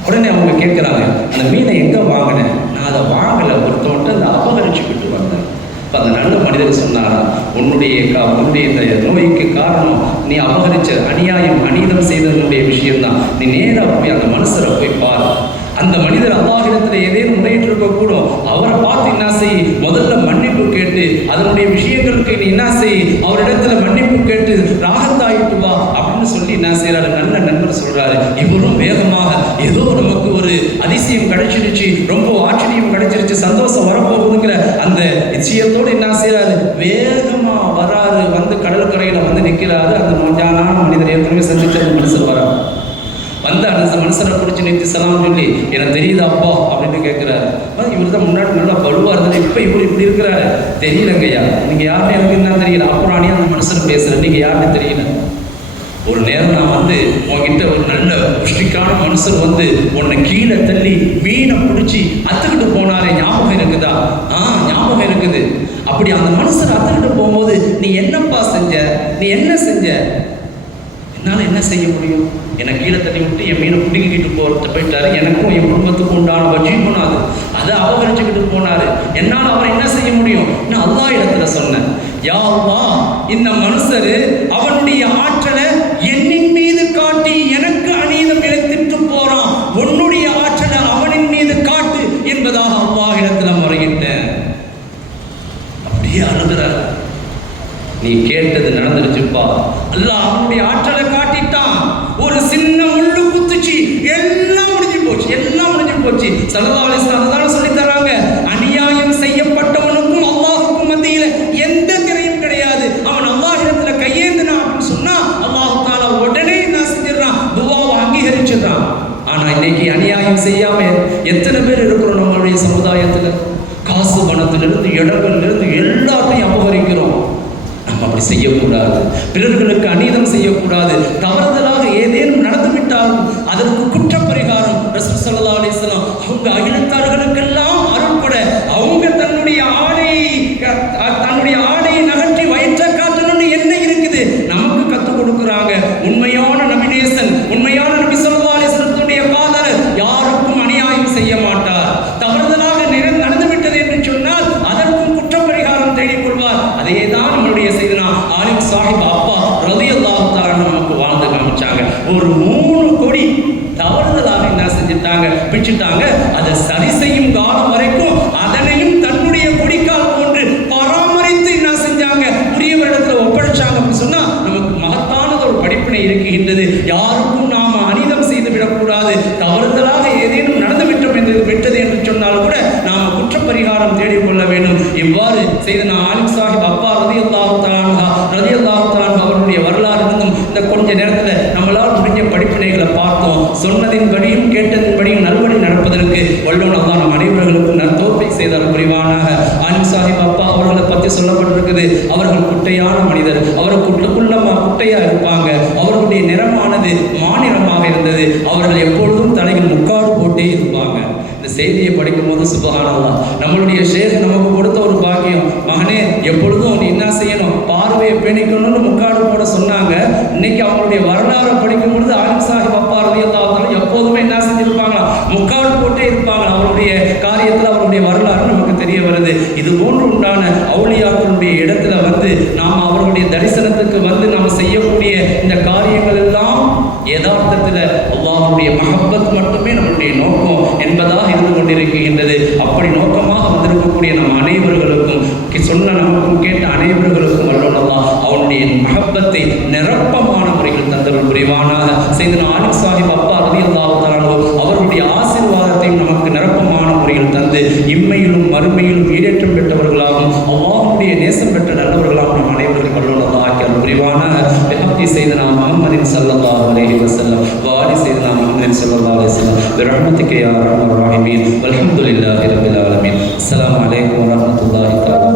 உடனே அவங்க கேட்குறாங்க, அந்த மீனை எங்கே வாங்கினேன்? நான் அதை வாங்கலை, ஒருத்தவன்ட்டு அந்த அபகரிச்சுக்கிட்டு வந்தேன். இப்போ அந்த நல்ல மனிதர் சொன்னாரா, உன்னுடைய இந்த நோய்க்கு காரணம் நீ அபகரிச்ச அநீதம் செய்ததனுடைய விஷயம்தான். நீ நேராக போய் அந்த மனுஷரை போய் பாரு. அந்த மனிதர் அல்லாஹ்விடத்தில் ஏதேனும் முறையிட்டு இருக்கக்கூடும். அவரை பார்த்து என்ன செய், முதல்ல மன்னிப்பு கேட்டு அதனுடைய விஷயங்களுக்கு நீ என்ன செய், அவரிடத்துல மன்னிப்பு கேட்டு ராகத்தாயிட்டு வா அப்படின்னு அப்படின்னு சொல்லி என்ன செய்யறாரு, நல்ல நண்பர் சொல்றாரு. இவரும் வேகமாக ஏதோ நமக்கு ஒரு அதிசயம் கிடைச்சிருச்சு, ரொம்ப ஆச்சரியம் கிடைச்சிருச்சு, சந்தோஷம் வரப்போகுதுங்கிற அந்த நிச்சயத்தோடு என்ன செய்யறாரு, வேகமா வராரு. வந்து கடற்கரையில வந்து நிற்கிறாரு. அந்த மோஞ்சானான மனிதர் ஏற்கனவே சந்திச்ச அந்த மனுஷர் வராரு. வந்து அந்த மனுஷனை பிடிச்சி நிறுத்தி சலாம் சொல்லி, எனக்கு தெரியுது அப்பா அப்படின்னு கேட்கிறாரு. இவர் தான் முன்னாடி நல்லா வலுவா இருந்தாரு, இப்ப இவர் இப்படி இருக்கிறாரு. தெரியலங்கய்யா, நீங்க யாருன்னு எனக்கு என்ன தெரியல. அப்புறம் அந்த மனுஷன் பேசுறேன், நீங்க யாருன்னு தெரியல. ஒரு நேரம் நான் வந்து உன்கிட்ட ஒரு நல்ல புஷ்டிக்கான மனுஷன் வந்து உன்னை கீழே தள்ளி மீனை பிடிச்சி அத்துக்கிட்டு போனாரே, ஞாபகம் இருக்குதா? ஞாபகம் இருக்குது. அப்படி அந்த மனுஷன் அத்துக்கிட்டு போகும்போது நீ என்னப்பா செஞ்ச, நீ என்ன செஞ்ச? என்னால் என்ன செய்ய முடியும்? என்னை கீழே தள்ளி விட்டு என் மீனை பிடிக்கிட்டு போயிட்டாரு. எனக்கும் என் குடும்பத்துக்கும் உண்டான வஜீபும் அதை அபகரிச்சுக்கிட்டு போனாரு. என்னால் அவரை என்ன செய்ய முடியும்? நான் அல்லாஹ் இடத்துல சொன்னேன், யா அல்லாஹ், இந்த மனுஷர் அவனுடைய ஆற்றலை என்னின் மீது காட்டி எனக்கு அநீதம் இழைத்துட்டு போறான், உன்னுடைய ஆற்றலை அவனின் மீது காட்டு என்பதாக அல்லாஹ் இடத்துல முறையிட்டேன். அப்படியே அழுகிறார். நீ கேட்டது நடந்துருச்சுப்பா. அல்லாஹ் அவனுடைய ஆற்றலை காட்டிட்டான். ஒரு சின்ன முள்ளு குத்துச்சு, எல்லாம் முடிஞ்சு போச்சு, எல்லாம் முடிஞ்சு போச்சு. ஸல்லல்லாஹு அலைஹி வஸல்லம் தான் சொல்லி தராங்க, அநியாயம் செய்யப்பட்டவனுக்கும் அல்லாஹ்வுக்கும் மத்தியில எந்த திரையும் கிடையாது. அவன் அல்லாஹ்விடத்துல கையேந்தினான் அப்படின்னு சொன்னா அல்லாஹ் தஆலா உடனே என்ன செஞ்சிடறான், துஆவை அங்கீகரிச்சிடறான். ஆனா இன்னைக்கு அநியாயம் செய்யாம எத்தனை பேர் இருக்கிறோம் நம்மளுடைய சமுதாயத்துல? காசு பணத்திலிருந்து இடங்களிலிருந்து எல்லாத்தையும் அபகரிக்கிறோம். நம்ம அப்படி செய்யக்கூடாது. பிறர்களுக்கு அநீதம் செய்யக்கூடாது. தவறுதலாக ஏதேனும் நடந்துவிட்டாலும் அதற்கு குற்றப்பரிகாரம் ரசூல் ஸல்லல்லாஹு அலைஹி வஸல்லம் அவங்க அகிலத்தார்களுக்கெல்லாம் அருள்பட அவங்க தன்னுடைய ஆடையை நகர்த்தி வயிற்றை காட்டணும்னு என்ன இருக்குது நமக்கு கற்றுக் கொடுக்குறாங்க. உண்மையான நபிநேசன், உண்மையான நபி ஸல்லல்லாஹு அலைஹி வஸல்லத்துடைய காதலர் யாருக்கும் அநியாயம் செய்ய மாட்டார். தவறுதலாக நடந்துவிட்டது என்று சொன்னால் அதற்கும் குற்றப்பரிகாரம் தேடிக்கொள்வார். அதே தான் நம்மளுடைய செய்தனா ஆலிம் சாஹிப் அப்பா ரலியல்லாஹு தஆலா நமக்கு வாழ்ந்து காமிச்சாங்க. ஒரு 3 கொடி தவறுதலாக என்ன செஞ்சுட்டாங்க, பிடிச்சிட்டாங்க. அதை சரி செய்யும் காலம் வரைக்கும் அதனையும் தன்னுடைய கொடிக்கால் போன்று பராமரித்து என்ன செஞ்சாங்க, உரியவரிடத்துல ஒப்படைச்சாங்க. அப்படின்னு சொன்னா நமக்கு மகத்தானது ஒரு படிப்பினை இருக்கின்றது. யாருக்கும் நாம அநீதம் செய்து விடக்கூடாது. தவறுதலாக ஏதேனும் நடந்து விட்டது என்று சொன்னால் கூட நாம குற்றப்பரிகாரம் தேடிக்கொள்ள வேண்டும். இவ்வாறு செய்தனா ஆலிம் சாஹிப் அப்பா ரலியல்லாஹு தஆலா அவருடைய வரலாறு இருந்தும் இந்த கொஞ்ச நேரத்தில் நம்மளால் முடிஞ்ச படிப்பினைகளை பார்த்தோம். சொன்னதின்படியும் கேட்டதின்படியும் நல்வழி நடப்பதற்கு வல்லோன் அல்லாஹ் நம் அனைவர்களுக்கும் நற்தோப்பை செய்தார் புரிவானாக. ஆலிம் சாஹிப் அப்பா அவர்களை பற்றி சொல்லப்பட்டிருக்குது, அவர்கள் குட்டையான மனிதர். குட்டையா இருப்பாங்க. அவர்களுடைய நிறமானது மாநிறமாக இருந்தது. அவர்கள் எப்பொழுதும் தலையில் முக்காடு போட்டே இருப்பாங்க. இந்த செய்தியை படிக்கும் போது சுப்ஹானல்லாஹ், நம்மளுடைய ஷேக் நமக்கு கொடுத்த ஒரு பாக்கியம். மகனே, எப்பொழுதும் நீ என்ன செய்யணும், பார்வையை பேணிக்கணும்னு முக்காடு போட சொன்னாங்க. இன்னைக்கு அவங்களுடைய வரலாறு படிக்கும் பொழுது ஆலிம் சாஹிப் அப்பா ரலியல்லாஹு தஆலா எப்போதுமே என்ன செஞ்சிருப்பாங்களா, முக்காடு போட்டே இருப்பாங்க. அவருடைய காரியத்தில் அவருடைய வரலாறு நமக்கு தெரிய வருது. இது போன்று உண்டான அவுலியாக்களுடைய இடத்துல வந்து நாம் அவர்களுடைய தரிசனத்துக்கு வந்து நாம் செய்யக்கூடிய இந்த காரியங்கள் எல்லாம் யதார்த்தத்தில் அல்லாஹ்வுடைய மஹப்பத் மட்டுமே நம்முடைய நோக்கம் என்பதாக இருந்து கொண்டிருக்கின்றது. அப்படி நோக்கமாக வந்திருக்கக்கூடிய நம் அனைவர்களுக்கும் சொன்ன நமக்கும் கேட்ட அனைவர்களுக்கும் வல்லோன் அல்லாஹ் அவனுடைய மஹப்பத்தை நிரப்பமான முறையில் தந்தவர் புரிவானாக. செய்தனா ஆலிம் சாஹிப் அப்பா ரலியல்லாஹு தஆலா அவருடைய ஆசீர்வாதத்தையும் நமக்கு நிரப்பமான முறையில் தந்து இம்மையிலும் மறுமையிலும் ஈடேற்றம் பெற்றவர்களாகவும் அல்லாஹ்வுடைய நேசம் பெற்ற நல்லவர்களாகவும் நம் அனைவருக்கும் வல்லோன் அல்லாஹ் ஆக்கியல் புரிவானாக. பிஹக்கி செய்தனா முஹம்மதின் ஸல்லல்லாஹு அலைஹி வஸல்லம் வாலி செய்தனா முஹம்மதின் ஸல்லல்லாஹு அலைஹி வஸல்லம் பிரஹ்மத்திக யா அர்ஹமர் ராஹிமீன் வல்ஹம்துலில்லாஹி ரப்பில் ஆலமீன். அஸ்ஸலாமு அலைக்கும் வரஹ்மத்துல்லாஹி தஆலா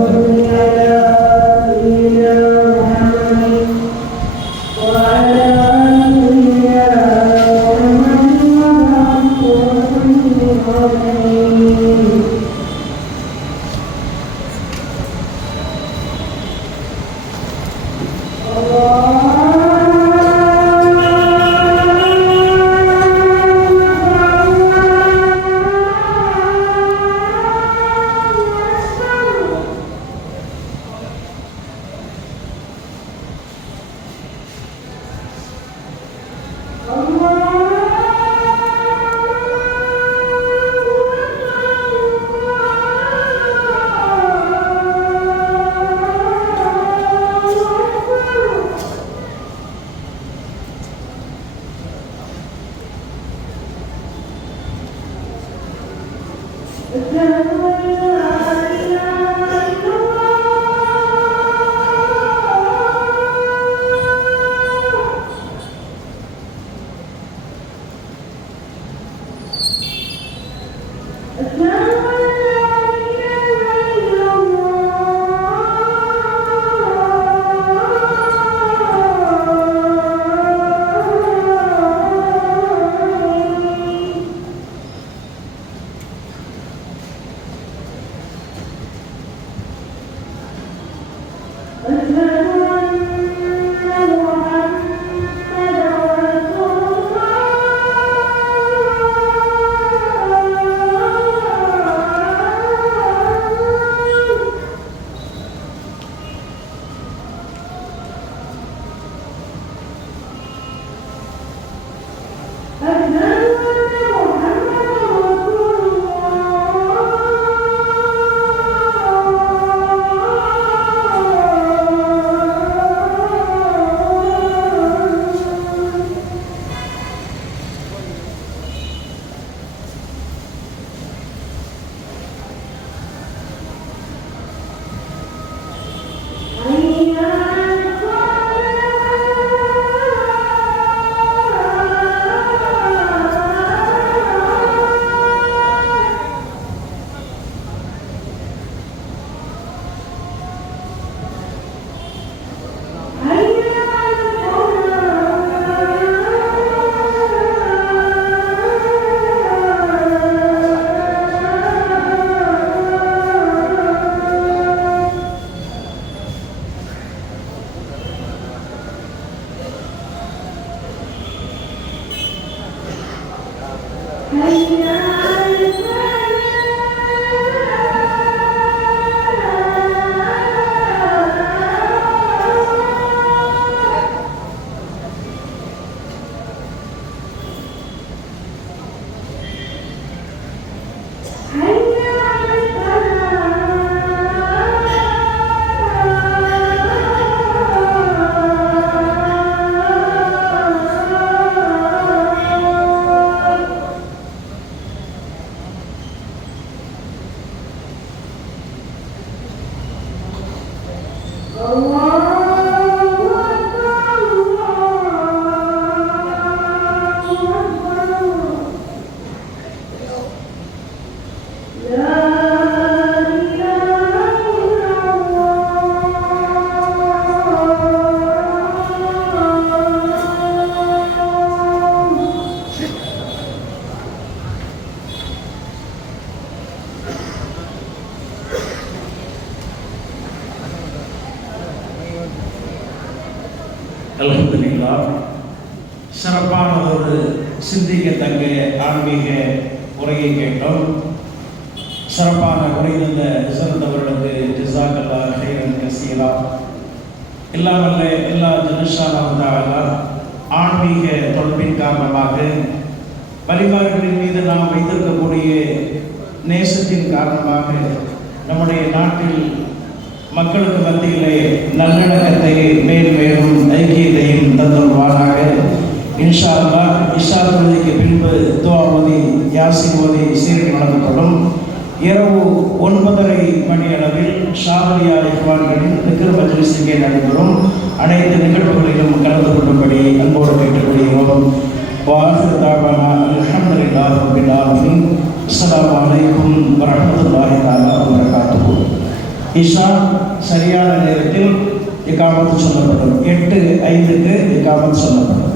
அல்ஹம்துலில்லாஹ். சிறப்பான ஒரு சிந்திக்கத்தக்க ஆன்மீக உரையை கேட்டோம். சிறப்பான உரையிருந்த சிறந்தவர்களுக்கு ஜஸாக்கல்லாஹ் ஹைரன் கஸீரா. இல்லாமல்ல எல்லா ஜனுஷாலாக ஆன்மீக தொடர்பின் காரணமாக வழிபாடுகளின் மீது நாம் வைத்திருக்கக்கூடிய நேசத்தின் காரணமாக நம்முடைய நாட்டில் மக்களுக்கு மத்தியிலே நல்லிணக்கத்தை மேலும் ஐக்கியத்தையும் தந்துள்வாராக. இன்ஷா அல்லாஹ் இஷா தொழுகைக்கு பின்பு துஆ ஓதி யாசின் ஓதி சீரடி நடத்தப்படும். இரவு 9:30 மணி அளவில் ஷாவலியா இஹ்வான்களின் திக்ர் மஜ்லிஸ் இங்கே நடைபெறும். அனைத்து நிகழ்வுகளிலும் கலந்து கொள்ளும்படி அன்போடு கேட்டுக்கொள்கிறோம். வாஹிர் தாவானா அல்ஹம்துலில்லாஹி ரப்பில் ஆலமீன். அஸ்ஸலாமு அலைக்கும் வரஹ்மத்துல்லாஹி தஆலா வபரகாத்துஹு. இஷா சரியான நேரத்தில் இகாமத்து சொல்லப்படும். 8:05க்கு இகாமத்து சொல்லப்படும்.